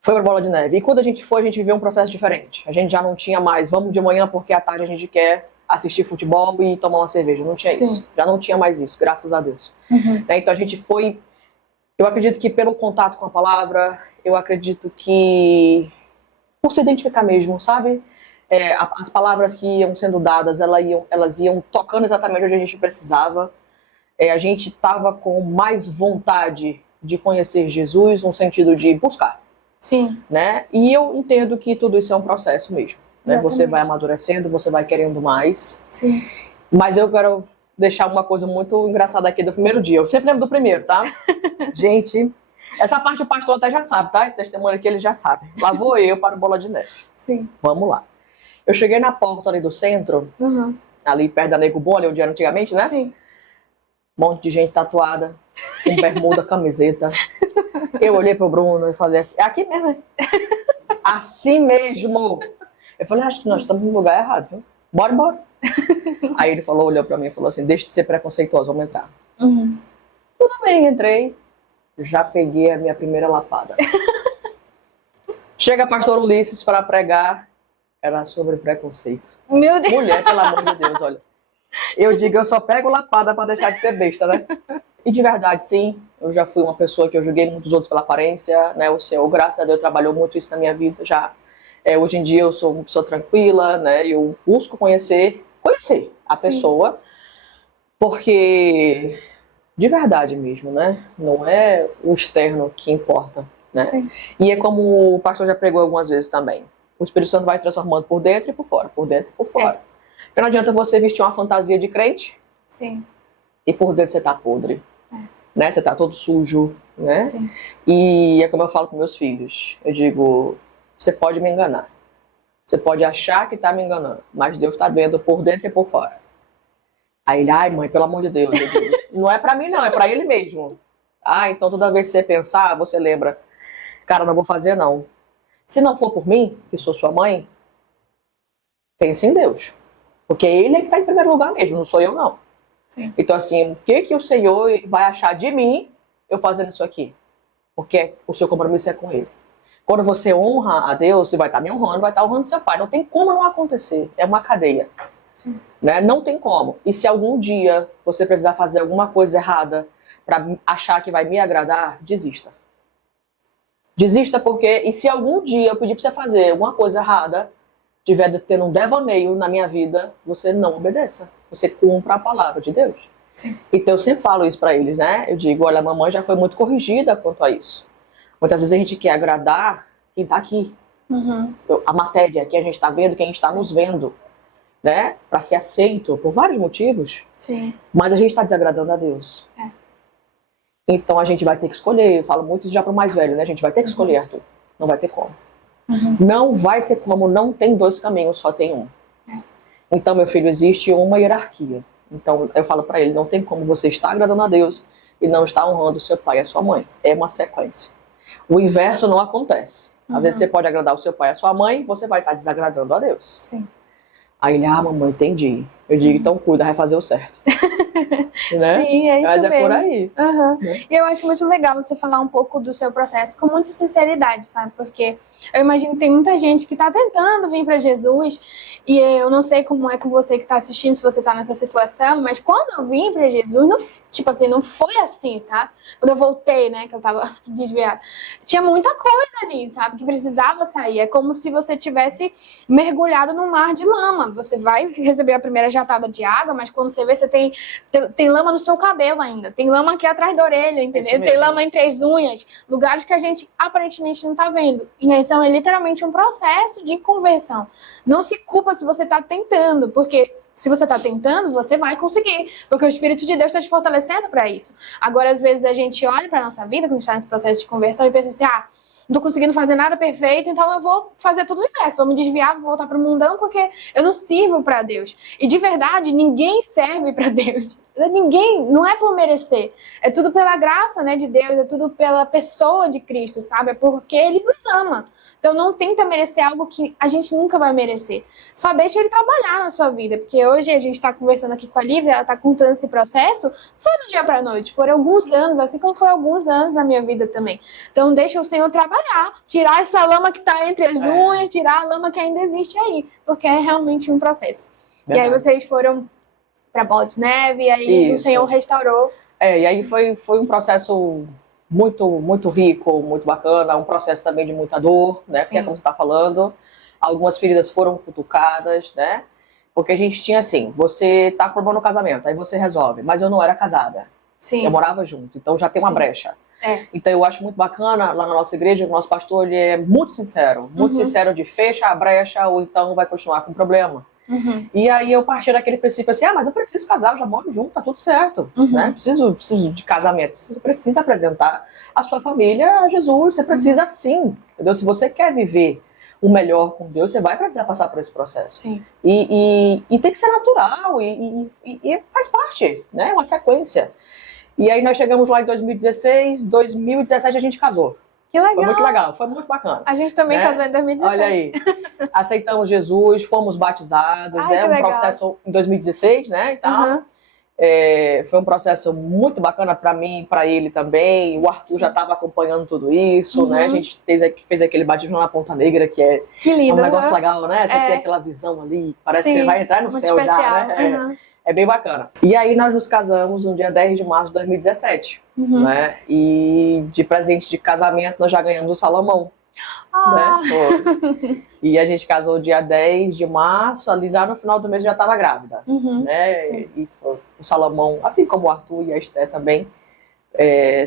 foi pra Bola de Neve. E quando a gente viveu um processo diferente. A gente já não tinha mais, vamos de manhã porque à tarde a gente quer assistir futebol e tomar uma cerveja. Não tinha isso. Já não tinha mais isso, graças a Deus. Então a gente foi, eu acredito que pelo contato com a palavra, eu acredito que por se identificar mesmo, sabe? As palavras que iam sendo dadas, elas iam tocando exatamente onde a gente precisava. A gente estava com mais vontade de conhecer Jesus, no sentido de buscar. Né? E eu entendo que tudo isso é um processo mesmo. Né? Você vai amadurecendo, você vai querendo mais. Mas eu quero deixar uma coisa muito engraçada aqui do primeiro dia. Eu sempre lembro do primeiro, tá? Gente, essa parte o pastor até já sabe, tá? Esse testemunho aqui ele já sabe. Lá vou eu para o Bola de Neve. Vamos lá. Eu cheguei na porta ali do centro, ali perto da Nego Bom, ali onde era antigamente, né? Um monte de gente tatuada, com bermuda, camiseta. Eu olhei pro Bruno e falei assim, é aqui mesmo, é? Assim mesmo. Eu falei, acho que nós estamos no lugar errado, viu? Bora. Aí ele olhou pra mim e falou assim, deixa de ser preconceituoso, vamos entrar. Tudo bem, entrei. Já peguei a minha primeira lapada. Chega pastor Ulisses para pregar, era sobre preconceito. Meu Deus. Mulher, pelo amor de Deus, olha. Eu digo, eu só pego lapada para deixar de ser besta, né? E de verdade, sim, eu já fui uma pessoa que eu julguei muitos outros pela aparência, né? O Senhor, graças a Deus, trabalhou muito isso na minha vida, já Hoje em dia eu sou uma pessoa tranquila, né? Eu busco conhecer a pessoa, porque de verdade mesmo, né? Não é o externo que importa, né? Sim. E é como o pastor já pregou algumas vezes também. O Espírito Santo vai transformando por dentro e por fora, por dentro e por fora. Porque não adianta você vestir uma fantasia de crente e por dentro você tá podre, né? Você tá todo sujo, né? Sim. E é como eu falo com meus filhos. Eu digo, você pode me enganar. Você pode achar que tá me enganando, mas Deus tá vendo por dentro e por fora. Aí ele, ai mãe, pelo amor de Deus. Eu digo, não é pra mim não, é pra ele mesmo. Então toda vez que você pensar, você lembra, cara, não vou fazer não. Se não for por mim, que sou sua mãe, pense em Deus. Porque ele é que está em primeiro lugar mesmo, não sou eu não. Sim. Então assim, o que o Senhor vai achar de mim eu fazendo isso aqui? Porque o seu compromisso é com ele. Quando você honra a Deus, você vai estar me honrando, vai estar honrando seu pai. Não tem como não acontecer, é uma cadeia. Sim. Né? Não tem como. E se algum dia você precisar fazer alguma coisa errada para achar que vai me agradar, desista. Desista porque, e se algum dia eu pedir para você fazer alguma coisa errada, tiver tendo um devaneio na minha vida, você não obedeça. Você cumpra a palavra de Deus. Sim. Então eu sempre falo isso para eles, né? Eu digo, olha, a mamãe já foi muito corrigida quanto a isso. Muitas vezes a gente quer agradar quem está aqui. A matéria que a gente está vendo, quem a gente está nos vendo, né? Para ser aceito por vários motivos. Sim. Mas a gente está desagradando a Deus. Então a gente vai ter que escolher. Eu falo muito isso já para o mais velho, né? A gente vai ter que escolher, Arthur. Não vai ter como. Não vai ter como, não tem dois caminhos, só tem um. Então, meu filho, existe uma hierarquia. Então eu falo para ele, não tem como você estar agradando a Deus e não estar honrando o seu pai e a sua mãe. É uma sequência. O inverso não acontece. Às vezes você pode agradar o seu pai e a sua mãe, você vai estar desagradando a Deus. Sim. Aí ele, mamãe, entendi. Eu digo, então cuida, vai fazer o certo. Né? Sim, é isso Mas mesmo. é por aí. Né? E eu acho muito legal você falar um pouco do seu processo com muita sinceridade, sabe? Porque eu imagino que tem muita gente que está tentando vir para Jesus e eu não sei como é com você que está assistindo, se você está nessa situação, mas quando eu vim para Jesus, não, tipo assim, não foi assim, sabe? Quando eu voltei, né, que eu tava desviada, tinha muita coisa ali, sabe? Que precisava sair. É como se você tivesse mergulhado num mar de lama. Você vai receber a primeira jatada de água, mas quando você vê, você tem lama no seu cabelo ainda. Tem lama aqui atrás da orelha, entendeu? Tem lama entre as unhas. Lugares que a gente aparentemente não tá vendo. E então é literalmente um processo de conversão. Não se culpa se você tá tentando, porque se você tá tentando, você vai conseguir. Porque o Espírito de Deus está te fortalecendo para isso. Agora, às vezes, a gente olha pra nossa vida, quando a gente tá nesse processo de conversão, e pensa assim, não tô conseguindo fazer nada perfeito, então eu vou fazer tudo o inverso, vou me desviar, vou voltar pro mundão, porque eu não sirvo pra Deus. E de verdade, ninguém serve pra Deus. Ninguém, não é por merecer. É tudo pela graça, né, de Deus, é tudo pela pessoa de Cristo, sabe? É porque Ele nos ama. Então não tenta merecer algo que a gente nunca vai merecer. Só deixa Ele trabalhar na sua vida, porque hoje a gente tá conversando aqui com a Lívia, ela tá contando esse processo, foi do dia pra noite, foram alguns anos, assim como foi alguns anos na minha vida também. Então deixa o Senhor trabalhar. Tirar essa lama que está entre as unhas, tirar a lama que ainda existe aí, porque é realmente um processo. Verdade. E aí vocês foram para Bola de Neve, e aí o Senhor restaurou. E aí foi um processo muito, muito rico, muito bacana, um processo também de muita dor, né? Porque é como você está falando, algumas feridas foram cutucadas, né? Porque a gente tinha assim, você tá formando um casamento, aí você resolve, mas eu não era casada. Sim. Eu morava junto, então já tem uma brecha. Então eu acho muito bacana lá na nossa igreja, o nosso pastor ele é muito sincero sincero de fecha a brecha ou então vai continuar com problema. E aí eu parti daquele princípio assim, mas eu preciso casar, eu já moro junto, tá tudo certo, né? Preciso de casamento, você precisa apresentar a sua família a Jesus, você precisa sim, entendeu? Se você quer viver o melhor com Deus, você vai precisar passar por esse processo. Sim. E tem que ser natural e faz parte, né? Uma sequência. E aí nós chegamos lá em 2016, 2017 a gente casou. Que legal. Foi muito legal, foi muito bacana. A gente também casou em 2017. Olha aí, aceitamos Jesus, fomos batizados, né? Um processo em 2016, né? Então, foi um processo muito bacana para mim, para ele também. O Arthur já estava acompanhando tudo isso, né? A gente fez aquele batismo na Ponta Negra, que é um negócio legal, né? Você tem aquela visão ali, parece que você vai entrar no céu especial. Já, né? É bem bacana. E aí nós nos casamos no dia 10 de março de 2017, né? E de presente de casamento nós já ganhamos o Salomão. Ah. Né? Foi. E a gente casou dia 10 de março, ali já no final do mês já estava grávida. Né? E foi, o Salomão, assim como o Arthur e a Esté também,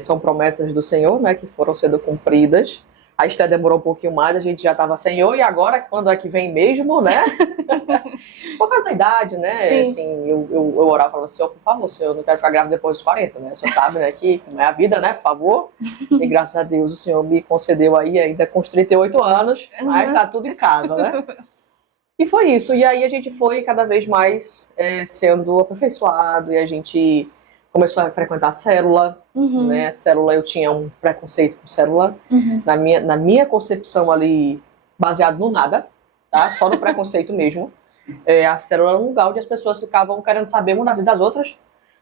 são promessas do Senhor, né, que foram sendo cumpridas. A Esté demorou um pouquinho mais, a gente já estava Senhor, e agora, quando é que vem mesmo, né? Por causa da idade, né? Sim. Assim, eu orava e falava, Senhor, por favor, Senhor, eu não quero ficar grávida depois dos 40, né? O Senhor sabe, né, que não é a vida, né, por favor. E graças a Deus o Senhor me concedeu aí, ainda com os 38 anos, mas tá tudo em casa, né? E foi isso. E aí a gente foi cada vez mais sendo aperfeiçoado, e a gente começou a frequentar a célula, né? Célula, eu tinha um preconceito com célula. Na minha concepção ali, baseado no nada, tá? Só no preconceito mesmo. A célula era um lugar onde as pessoas ficavam querendo saber uma da vida das outras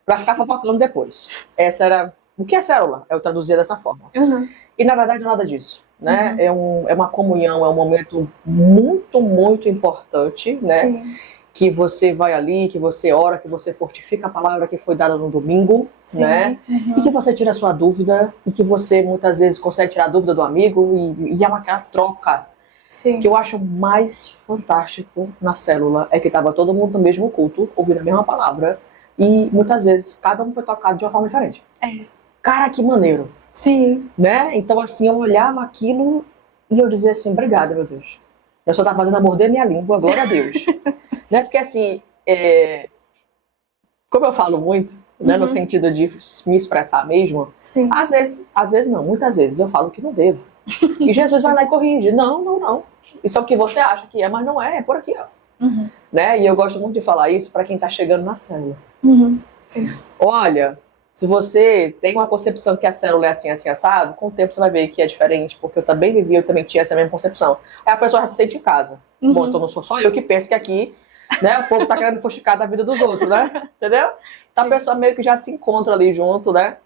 para ficar fofocando depois. Essa era... O que é célula? Eu traduzia dessa forma. E na verdade nada disso, né? É uma comunhão, é um momento muito, muito importante, né? Sim. Que você vai ali, que você ora, que você fortifica a palavra que foi dada no domingo, né? E que você tira a sua dúvida, e que você muitas vezes consegue tirar a dúvida do amigo, e é aquela troca. Sim. Que eu acho mais fantástico na célula é que estava todo mundo no mesmo culto, ouvindo a mesma palavra, e muitas vezes cada um foi tocado de uma forma diferente. Cara, que maneiro. Sim. Né? Então assim, eu olhava aquilo e eu dizia assim, obrigada, meu Deus. Eu só estava fazendo morder minha língua, glória a Deus. Né? Porque assim, como eu falo muito, né, no sentido de me expressar mesmo, Sim. às vezes não, muitas vezes eu falo que não devo. E Jesus vai lá e corrige. Não. Isso é o que você acha que é, mas não é por aqui, ó. Né? E eu gosto muito de falar isso para quem está chegando na célula. Sim. Olha, se você tem uma concepção que a célula é assim, assim, assado, com o tempo você vai ver que é diferente, porque eu também vivi, eu também tinha essa mesma concepção. Aí a pessoa já se sente em casa. Bom, então não sou só eu que penso que aqui, né, o povo tá querendo fuxicar da vida dos outros, né? Entendeu? Então a pessoa meio que já se encontra ali junto, né?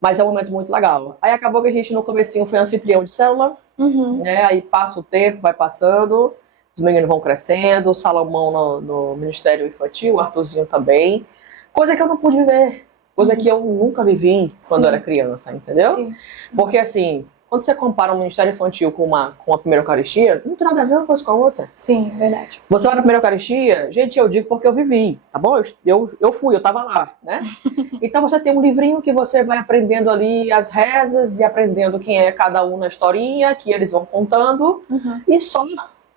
Mas é um momento muito legal. Aí acabou que a gente no comecinho foi anfitrião de célula, né? Aí passa o tempo, vai passando, os meninos vão crescendo, o Salomão no Ministério Infantil, o Arthurzinho também. Coisa que eu não pude viver. Coisa que eu nunca vivi quando eu era criança, entendeu? Sim. Porque assim, quando você compara um Ministério Infantil com a primeira Eucaristia, não tem nada a ver uma coisa com a outra. Sim, verdade. Você vai na primeira Eucaristia, gente, eu digo porque eu vivi, tá bom? Eu tava lá, né? Então você tem um livrinho que você vai aprendendo ali as rezas e aprendendo quem é cada um na historinha, que eles vão contando, e só.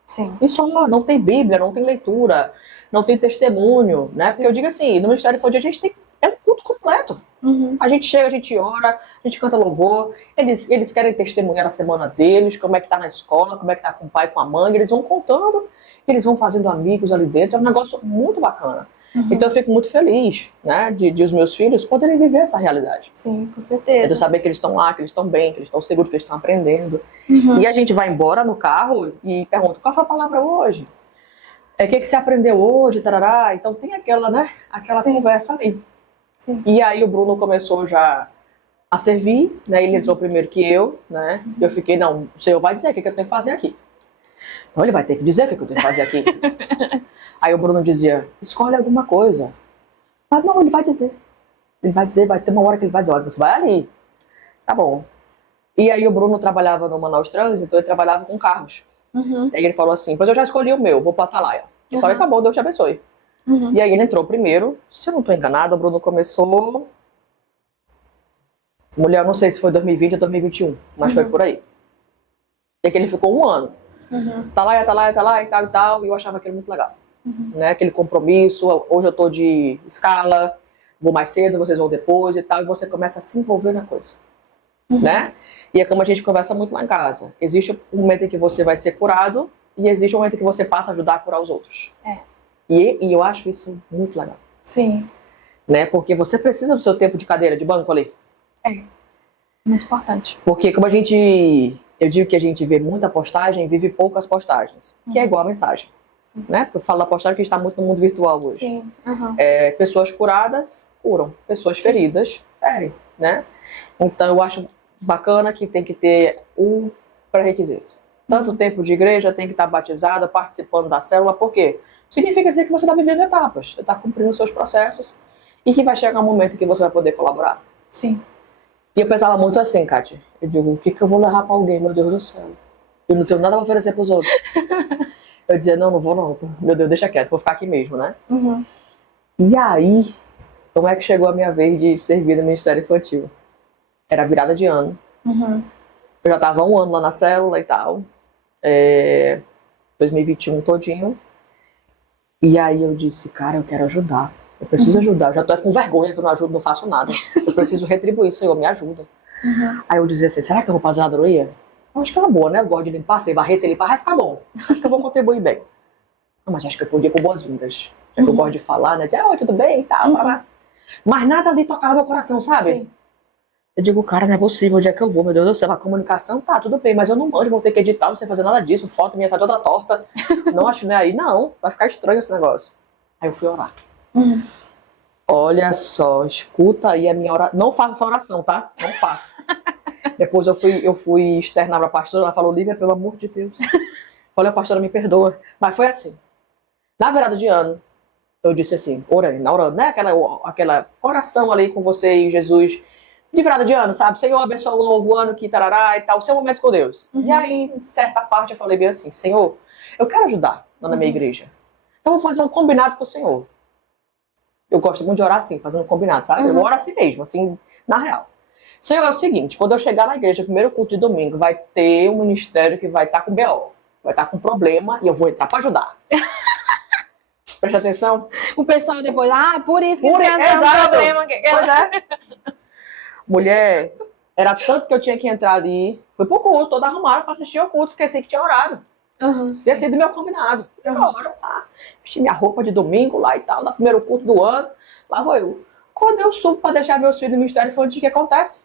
Sim. E só, não tem Bíblia, não tem leitura, não tem testemunho, né? Porque eu digo assim, no Ministério Infantil a gente tem um culto completo. A gente chega, a gente ora, a gente canta louvor, eles querem testemunhar a semana deles, como é que tá na escola, como é que tá com o pai, com a mãe, eles vão contando, eles vão fazendo amigos ali dentro, é um negócio muito bacana. Então eu fico muito feliz, né, de os meus filhos poderem viver essa realidade. Sim, com certeza. De eu saber que eles estão lá, que eles estão bem, que eles estão seguros, que eles estão aprendendo. E a gente vai embora no carro e pergunta, qual foi a palavra hoje? O que você aprendeu hoje? Tarará. Então tem aquela, né, aquela conversa ali. Sim. E aí o Bruno começou já a servir, né? Ele entrou primeiro que eu, né? Eu fiquei, não, o senhor vai dizer o que eu tenho que fazer aqui. Não, ele vai ter que dizer o que eu tenho que fazer aqui. Aí o Bruno dizia, escolhe alguma coisa. Mas não, ele vai dizer. Ele vai dizer, vai ter uma hora que ele vai dizer, olha, você vai ali. Tá bom. E aí o Bruno trabalhava no Manaus Trans, então ele trabalhava com carros. Aí ele falou assim, pois eu já escolhi o meu, vou para Atalaia. Eu falei, tá bom, Deus te abençoe. E aí ele entrou primeiro, se eu não estou enganado, o Bruno começou... Mulher, não sei se foi 2020 ou 2021, mas foi por aí. E que ele ficou um ano. Tá lá, e tal, e eu achava aquilo muito legal. Né? Aquele compromisso, hoje eu tô de escala, vou mais cedo, vocês vão depois e tal, e você começa a se envolver na coisa. Né? E é como a gente conversa muito lá em casa. Existe um momento em que você vai ser curado, e existe um momento em que você passa a ajudar a curar os outros. E eu acho isso muito legal. Sim. Né? Porque você precisa do seu tempo de cadeira, de banco ali. Muito importante. Porque como eu digo que a gente vê muita postagem, vive poucas postagens. Que é igual a mensagem. Né? Porque eu falo da postagem que a gente está muito no mundo virtual hoje. Sim. Pessoas curadas, curam. Pessoas feridas, ferem. Né? Então eu acho bacana que tem que ter um pré-requisito. Tanto tempo de igreja, tem que estar batizada, participando da célula. Por quê? Significa dizer que você está vivendo etapas. Você está cumprindo os seus processos e que vai chegar um momento que você vai poder colaborar. Sim. E eu pensava muito assim, Kátia. Eu digo, o que eu vou levar para alguém, meu Deus do céu? Eu não tenho nada pra oferecer pros outros. Eu dizia, não vou não. Meu Deus, deixa quieto, vou ficar aqui mesmo, né? E aí, como é que chegou a minha vez de servir no Ministério Infantil? Era virada de ano. Eu já tava 1 ano lá na célula e tal. 2021 todinho. E aí eu disse, cara, eu quero ajudar. Eu preciso ajudar. Eu já tô com vergonha que eu não ajudo, não faço nada. Eu preciso retribuir, Senhor, me ajuda. Aí eu dizia assim, será que eu vou fazer uma adoraria? Eu acho que é uma boa, né? Eu gosto de limpar, se varrer, se limpar, vai ficar bom. Acho que eu vou contribuir bem. Não, mas acho que eu podia com boas-vindas. Já que eu gosto de falar, né? Dizer, oi, tudo bem e tal. Mas nada ali tocava meu coração, sabe? Sim. Eu digo, cara, não é possível, onde é que eu vou? Meu Deus do céu, a comunicação, tá, tudo bem, mas eu não manjo, vou ter que editar, não sei fazer nada disso, foto minha sai toda torta. Não acho, né? Aí, não, vai ficar estranho esse negócio. Aí eu fui orar. Olha só, escuta aí a minha oração. Não faça essa oração, tá? Não faça. Depois eu fui externar pra pastora, ela falou, Lívia, pelo amor de Deus. Falei, a pastora, me perdoa. Mas foi assim. Na virada de ano, eu disse assim, orando, né? Aquela oração ali com você e Jesus, de virada de ano, sabe? Senhor, abençoa o novo ano, que tarará e tal, o seu momento com Deus. E aí, em certa parte, eu falei bem assim, Senhor, eu quero ajudar na minha igreja. Então, eu vou fazer um combinado com o Senhor. Eu gosto muito de orar assim, fazendo um combinado, sabe? Eu oro assim mesmo, assim, na real. Senhor, é o seguinte, quando eu chegar na igreja, primeiro culto de domingo, vai ter um ministério que vai estar com BO, vai estar com problema e eu vou entrar pra ajudar. Presta atenção. O pessoal depois, por isso que você entrou no problema. Pois é. Mulher, era tanto que eu tinha que entrar ali. Fui pro culto, toda arrumada pra assistir ao culto, esqueci que tinha horário. Tinha sido meu combinado. Agora, tá. Vesti minha roupa de domingo lá e tal, no primeiro culto do ano. Lá vou eu. Quando eu subo pra deixar meus filhos no Ministério Infantil, o que acontece?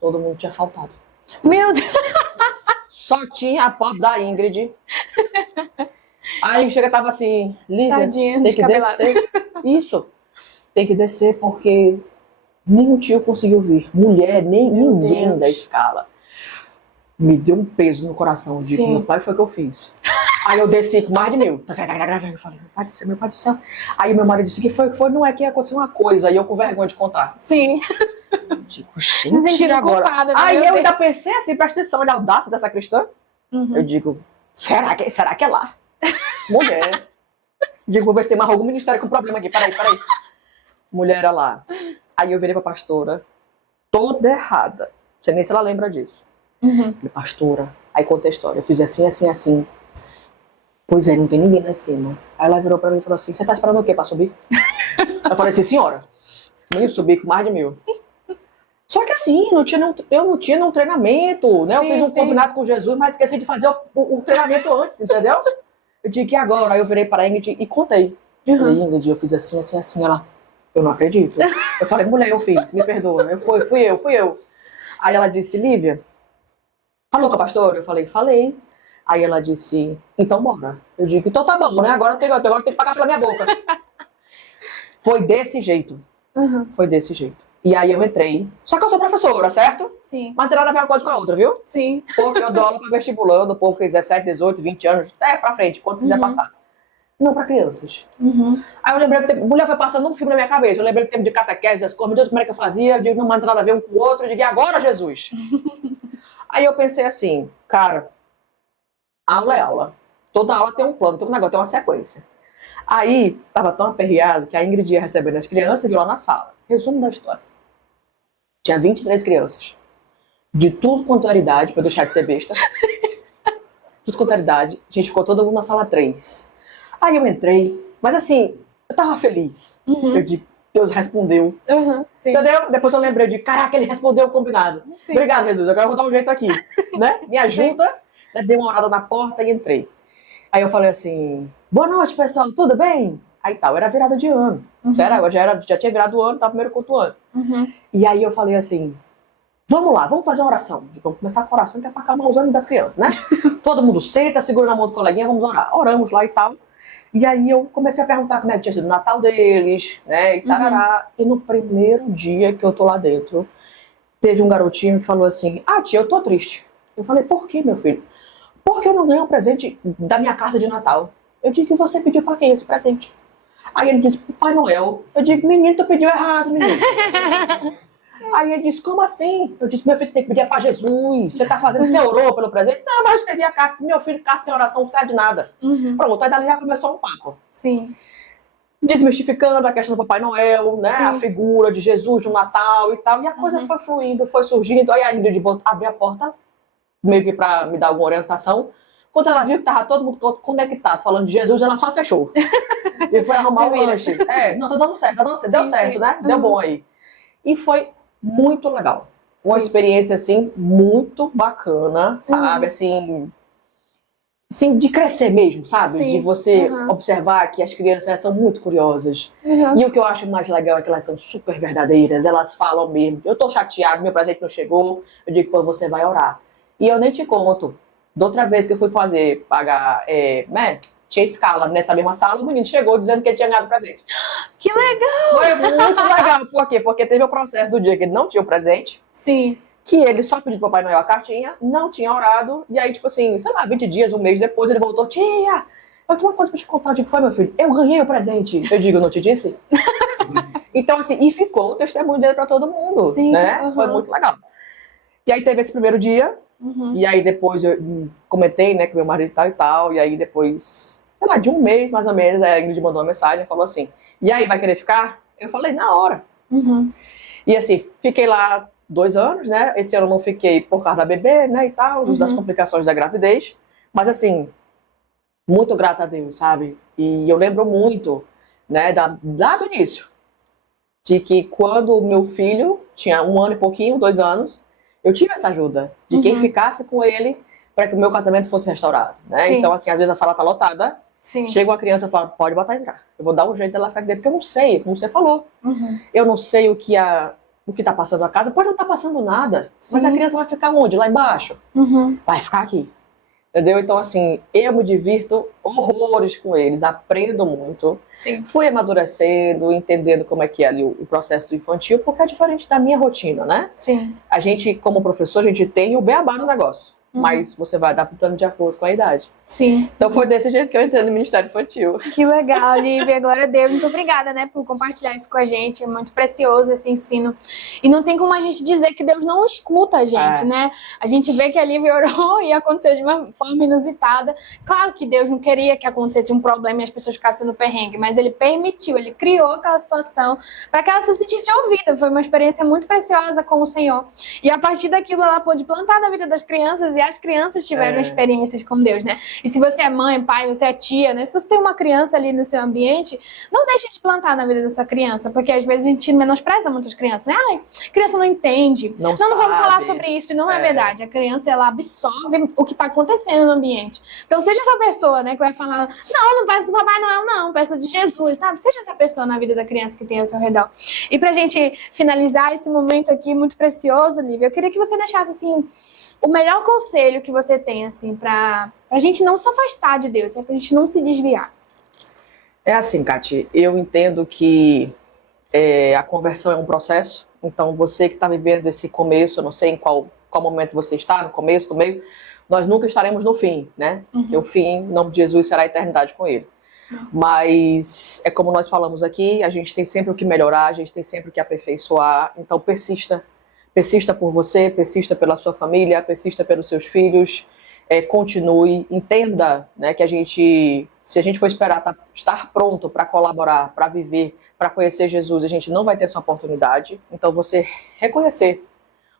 Todo mundo tinha faltado. Meu Deus! Só tinha a pobre da Ingrid. Aí chega, tava assim, Lívia, Tadinha, tem que descer. Isso. Tem que descer porque nem o tio conseguiu vir. Mulher, nem ninguém da escala. Me deu um peso no coração. Digo, meu pai, foi o que eu fiz. Aí eu desci com mais de 1000. Eu falei, meu pai do céu. Aí meu marido disse, o que foi? Não é que aconteceu uma coisa. E eu com vergonha de contar. Sim. Digo, se sentindo culpada. Aí eu ainda pensei assim, presta atenção, olha a audácia dessa cristã. Eu digo, será que é lá? Mulher. Digo, vou ver se tem mais algum ministério com problema aqui. Peraí. Mulher era lá. Aí eu virei pra pastora, toda errada. Não sei nem se ela lembra disso. Falei, pastora, aí contei a história. Eu fiz assim. Pois é, não tem ninguém lá em cima. Aí ela virou pra mim e falou assim, você tá esperando o quê pra subir? Eu falei assim, senhora, não ia subir com mais de 1000. Só que assim, eu não tinha um treinamento, né? Eu fiz um combinado com Jesus, mas esqueci de fazer o treinamento antes, entendeu? Eu disse, que agora? Aí eu virei pra Ingrid e contei. Eu falei, Ingrid, eu fiz assim. Ela, eu não acredito. Eu falei, mulher, eu fiz, me perdoa. Fui eu. Aí ela disse, Lívia, falou com a pastora? Eu falei. Aí ela disse, então bora. Eu digo, então tá bom, né? Agora eu tenho que pagar pela minha boca. Foi desse jeito. Foi desse jeito. E aí eu entrei. Só que eu sou professora, certo? Sim. Mas não tem nada a ver uma coisa com a outra, viu? Sim. Porque eu dou aula pra vestibulando, o povo que tem 17, 18, 20 anos, até pra frente, quando quiser passar. Não pra crianças. Aí eu lembrei que mulher foi passando um filme na minha cabeça. Eu lembrei do tempo de catequese, as coisas, meu Deus, como é que eu fazia? Eu digo, não tem nada a ver um com o outro. Eu digo, e agora, Jesus? Aí eu pensei assim, cara, aula é aula. Toda aula tem um plano, todo negócio tem uma sequência. Aí, tava tão aperreado que a Ingrid ia recebendo as crianças e viu lá na sala. Resumo da história. Tinha 23 crianças. De tudo quanto era idade, pra eu deixar de ser besta. Tudo quanto era idade. A gente ficou todo mundo na sala 3. Aí eu entrei. Mas assim, eu tava feliz. Eu disse, Deus respondeu. Entendeu? Depois eu lembrei de, caraca, ele respondeu o combinado. Obrigado, Jesus. Agora eu vou dar um jeito aqui. Né? Me ajuda. Dei uma olhada na porta e entrei. Aí eu falei assim, boa noite, pessoal, tudo bem? Aí tal, era virada de ano. Já tinha virado o ano, tava primeiro culto do ano. E aí eu falei assim, vamos lá, vamos fazer uma oração. Vamos começar com a oração, que é pra acalmar os ânimos das crianças, né? Todo mundo senta, segura na mão do coleguinha, vamos orar. Oramos lá e tal. E aí eu comecei a perguntar como é que tinha sido o Natal deles, né? E tarará. E no primeiro dia que eu tô lá dentro, teve um garotinho que falou assim, tia, eu tô triste. Eu falei, por quê, meu filho? Porque eu não ganhei um presente da minha carta de Natal. Eu digo que você pediu pra quem esse presente? Aí ele disse, pro Pai Noel. Eu digo, menino, tu pediu errado, menino. Aí ele disse, como assim? Eu disse, meu filho, você tem que pedir para Jesus. Você tá fazendo, você orou pelo presente? Não, mas teve a carta. Meu filho, carta sem oração não serve de nada. Pronto, aí dali já começou um papo. Sim. Desmistificando a questão do Papai Noel, né? A figura de Jesus no Natal e tal. E a coisa foi fluindo, foi surgindo. Aí a Ingrid abriu a porta, meio que para me dar alguma orientação. Quando ela viu que tava todo mundo conectado, falando de Jesus, ela só fechou. E foi arrumar um lanche. Não, tá dando certo, deu certo, né? Deu bom aí. E foi muito legal. Uma experiência, assim, muito bacana, sabe? Assim, de crescer mesmo, sabe? De você observar que as crianças são muito curiosas. E o que eu acho mais legal é que elas são super verdadeiras. Elas falam mesmo. Eu tô chateado, meu presente não chegou. Eu digo, pô, você vai orar. E eu nem te conto. Da outra vez que eu fui pagar, tinha escala nessa mesma sala, o menino chegou dizendo que ele tinha ganhado presente. Que legal! Foi muito legal. Por quê? Porque teve o processo do dia que ele não tinha o presente. Sim. Que ele só pediu pro Papai Noel a cartinha, não tinha orado. E aí, tipo assim, sei lá, 20 dias, um mês depois, ele voltou. Tia, eu tenho uma coisa pra te contar. Eu digo, foi, meu filho? Eu ganhei o presente. Eu digo, eu não te disse? Então, assim, e ficou o testemunho dele pra todo mundo. Sim, né? Foi muito legal. E aí teve esse primeiro dia. E aí depois eu comentei, né, com meu marido e tal. E aí depois, sei lá, de um mês mais ou menos, a Ingrid mandou uma mensagem e falou assim, e aí, vai querer ficar? Eu falei, na hora. E assim, fiquei lá 2 anos, né? Esse ano eu não fiquei por causa da bebê, né, e tal, das complicações da gravidez. Mas assim, muito grata a Deus, sabe? E eu lembro muito, né, lá do início, de que quando o meu filho tinha 1 ano e pouquinho, 2 anos, eu tive essa ajuda de quem ficasse com ele para que o meu casamento fosse restaurado, né? Então, assim, às vezes a sala tá lotada, chega uma criança e fala, pode botar entrar. Eu vou dar um jeito dela ficar aqui dentro, porque eu não sei, como você falou. Eu não sei o que tá passando a casa, pode não estar passando nada, mas a criança vai ficar onde? Lá embaixo? Vai ficar aqui. Entendeu? Então, assim, eu me divirto horrores com eles, aprendo muito. Fui amadurecendo, entendendo como é que é ali o processo do infantil, porque é diferente da minha rotina, né? A gente, como professor, a gente tem o beabá no negócio. Mas você vai adaptando de acordo com a idade. Então foi desse jeito que eu entrei no Ministério Infantil. Que legal, Lívia. Glória a Deus. Muito obrigada, né, por compartilhar isso com a gente. É muito precioso esse ensino. E não tem como a gente dizer que Deus não escuta a gente, né? A gente vê que a Lívia orou e aconteceu de uma forma inusitada. Claro que Deus não queria que acontecesse um problema e as pessoas ficassem no perrengue, mas Ele permitiu, Ele criou aquela situação para que ela se sentisse ouvida. Foi uma experiência muito preciosa com o Senhor. E a partir daquilo ela pôde plantar na vida das crianças e as crianças tiveram experiências com Deus, né? E se você é mãe, pai, você é tia, né? Se você tem uma criança ali no seu ambiente, não deixe de plantar na vida da sua criança, porque às vezes a gente menospreza muitas crianças, né? Ai, criança não entende. Não vamos falar sobre isso, e não é verdade. A criança, ela absorve o que está acontecendo no ambiente. Então seja essa pessoa, né, que vai falar, não peça do Papai Noel, não, peça de Jesus, sabe? Seja essa pessoa na vida da criança que tem ao seu redor. E pra gente finalizar esse momento aqui muito precioso, Lívia, eu queria que você deixasse, assim, o melhor conselho que você tem, assim, pra gente não se afastar de Deus, pra gente não se desviar. É assim, Kati, eu entendo que a conversão é um processo, então você que está vivendo esse começo, eu não sei em qual momento você está, no começo, no meio, nós nunca estaremos no fim, né? Porque o fim, em nome de Jesus, será a eternidade com Ele. Mas é como nós falamos aqui, a gente tem sempre o que melhorar, a gente tem sempre o que aperfeiçoar, então persista. Persista por você, persista pela sua família, persista pelos seus filhos, continue, entenda, né, que se a gente for esperar estar pronto para colaborar, para viver, para conhecer Jesus, a gente não vai ter essa oportunidade. Então você reconhecer,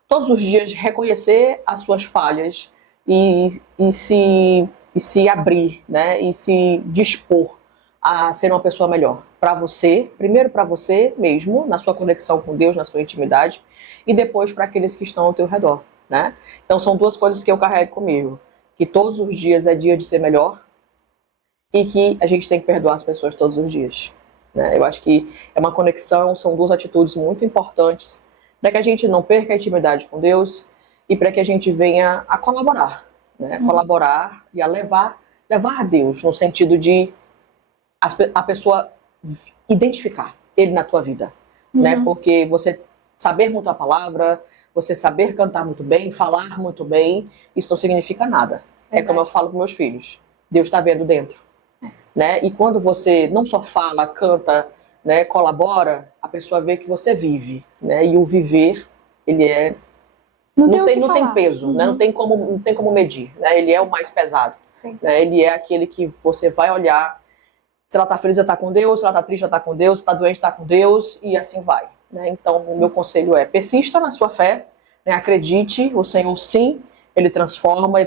todos os dias reconhecer as suas falhas e se abrir, né, e se dispor a ser uma pessoa melhor para você, primeiro para você mesmo, na sua conexão com Deus, na sua intimidade, e depois para aqueles que estão ao teu redor, né? Então são 2 coisas que eu carrego comigo, que todos os dias é dia de ser melhor e que a gente tem que perdoar as pessoas todos os dias, né? Eu acho que é uma conexão, são 2 atitudes muito importantes para que a gente não perca a intimidade com Deus e para que a gente venha a colaborar, né? Colaborar e a levar a Deus, no sentido de a pessoa identificar Ele na tua vida, né? Porque você saber muito a palavra, você saber cantar muito bem, falar muito bem, isso não significa nada. Verdade. É como eu falo para meus filhos, Deus está vendo dentro. Né? E quando você não só fala, canta, né, colabora, a pessoa vê que você vive, né? E o viver, ele é... Não tem peso, né? Não tem como medir, né? Ele é o mais pesado. Né? Ele é aquele que você vai olhar, se ela está feliz, ela está com Deus, se ela está triste, ela está com Deus, se está doente, está com Deus, e assim vai. Né? Então, o meu conselho é, persista na sua fé, né? Acredite, o Senhor sim, Ele transforma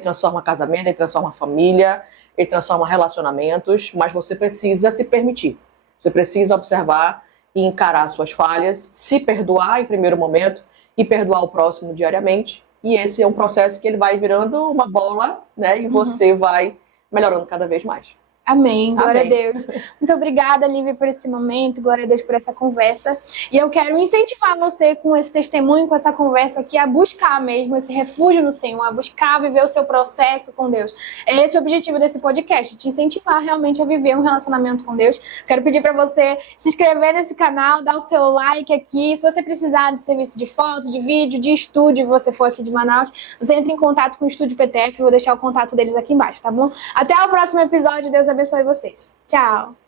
casamento, Ele transforma família, Ele transforma relacionamentos, mas você precisa se permitir. Você precisa observar e encarar suas falhas, se perdoar em primeiro momento e perdoar o próximo diariamente. E esse é um processo que ele vai virando uma bola, né? E você vai melhorando cada vez mais. Amém, glória a Deus. Muito obrigada, Lívia, por esse momento, glória a Deus por essa conversa. E eu quero incentivar você com esse testemunho, com essa conversa aqui, a buscar mesmo esse refúgio no Senhor, a buscar viver o seu processo com Deus. É esse o objetivo desse podcast, te incentivar realmente a viver um relacionamento com Deus. Quero pedir para você se inscrever nesse canal, dar o seu like aqui. Se você precisar de serviço de foto, de vídeo, de estúdio, se você for aqui de Manaus, você entra em contato com o Estúdio PTF, vou deixar o contato deles aqui embaixo, tá bom? Até o próximo episódio, Deus abençoe vocês. Tchau!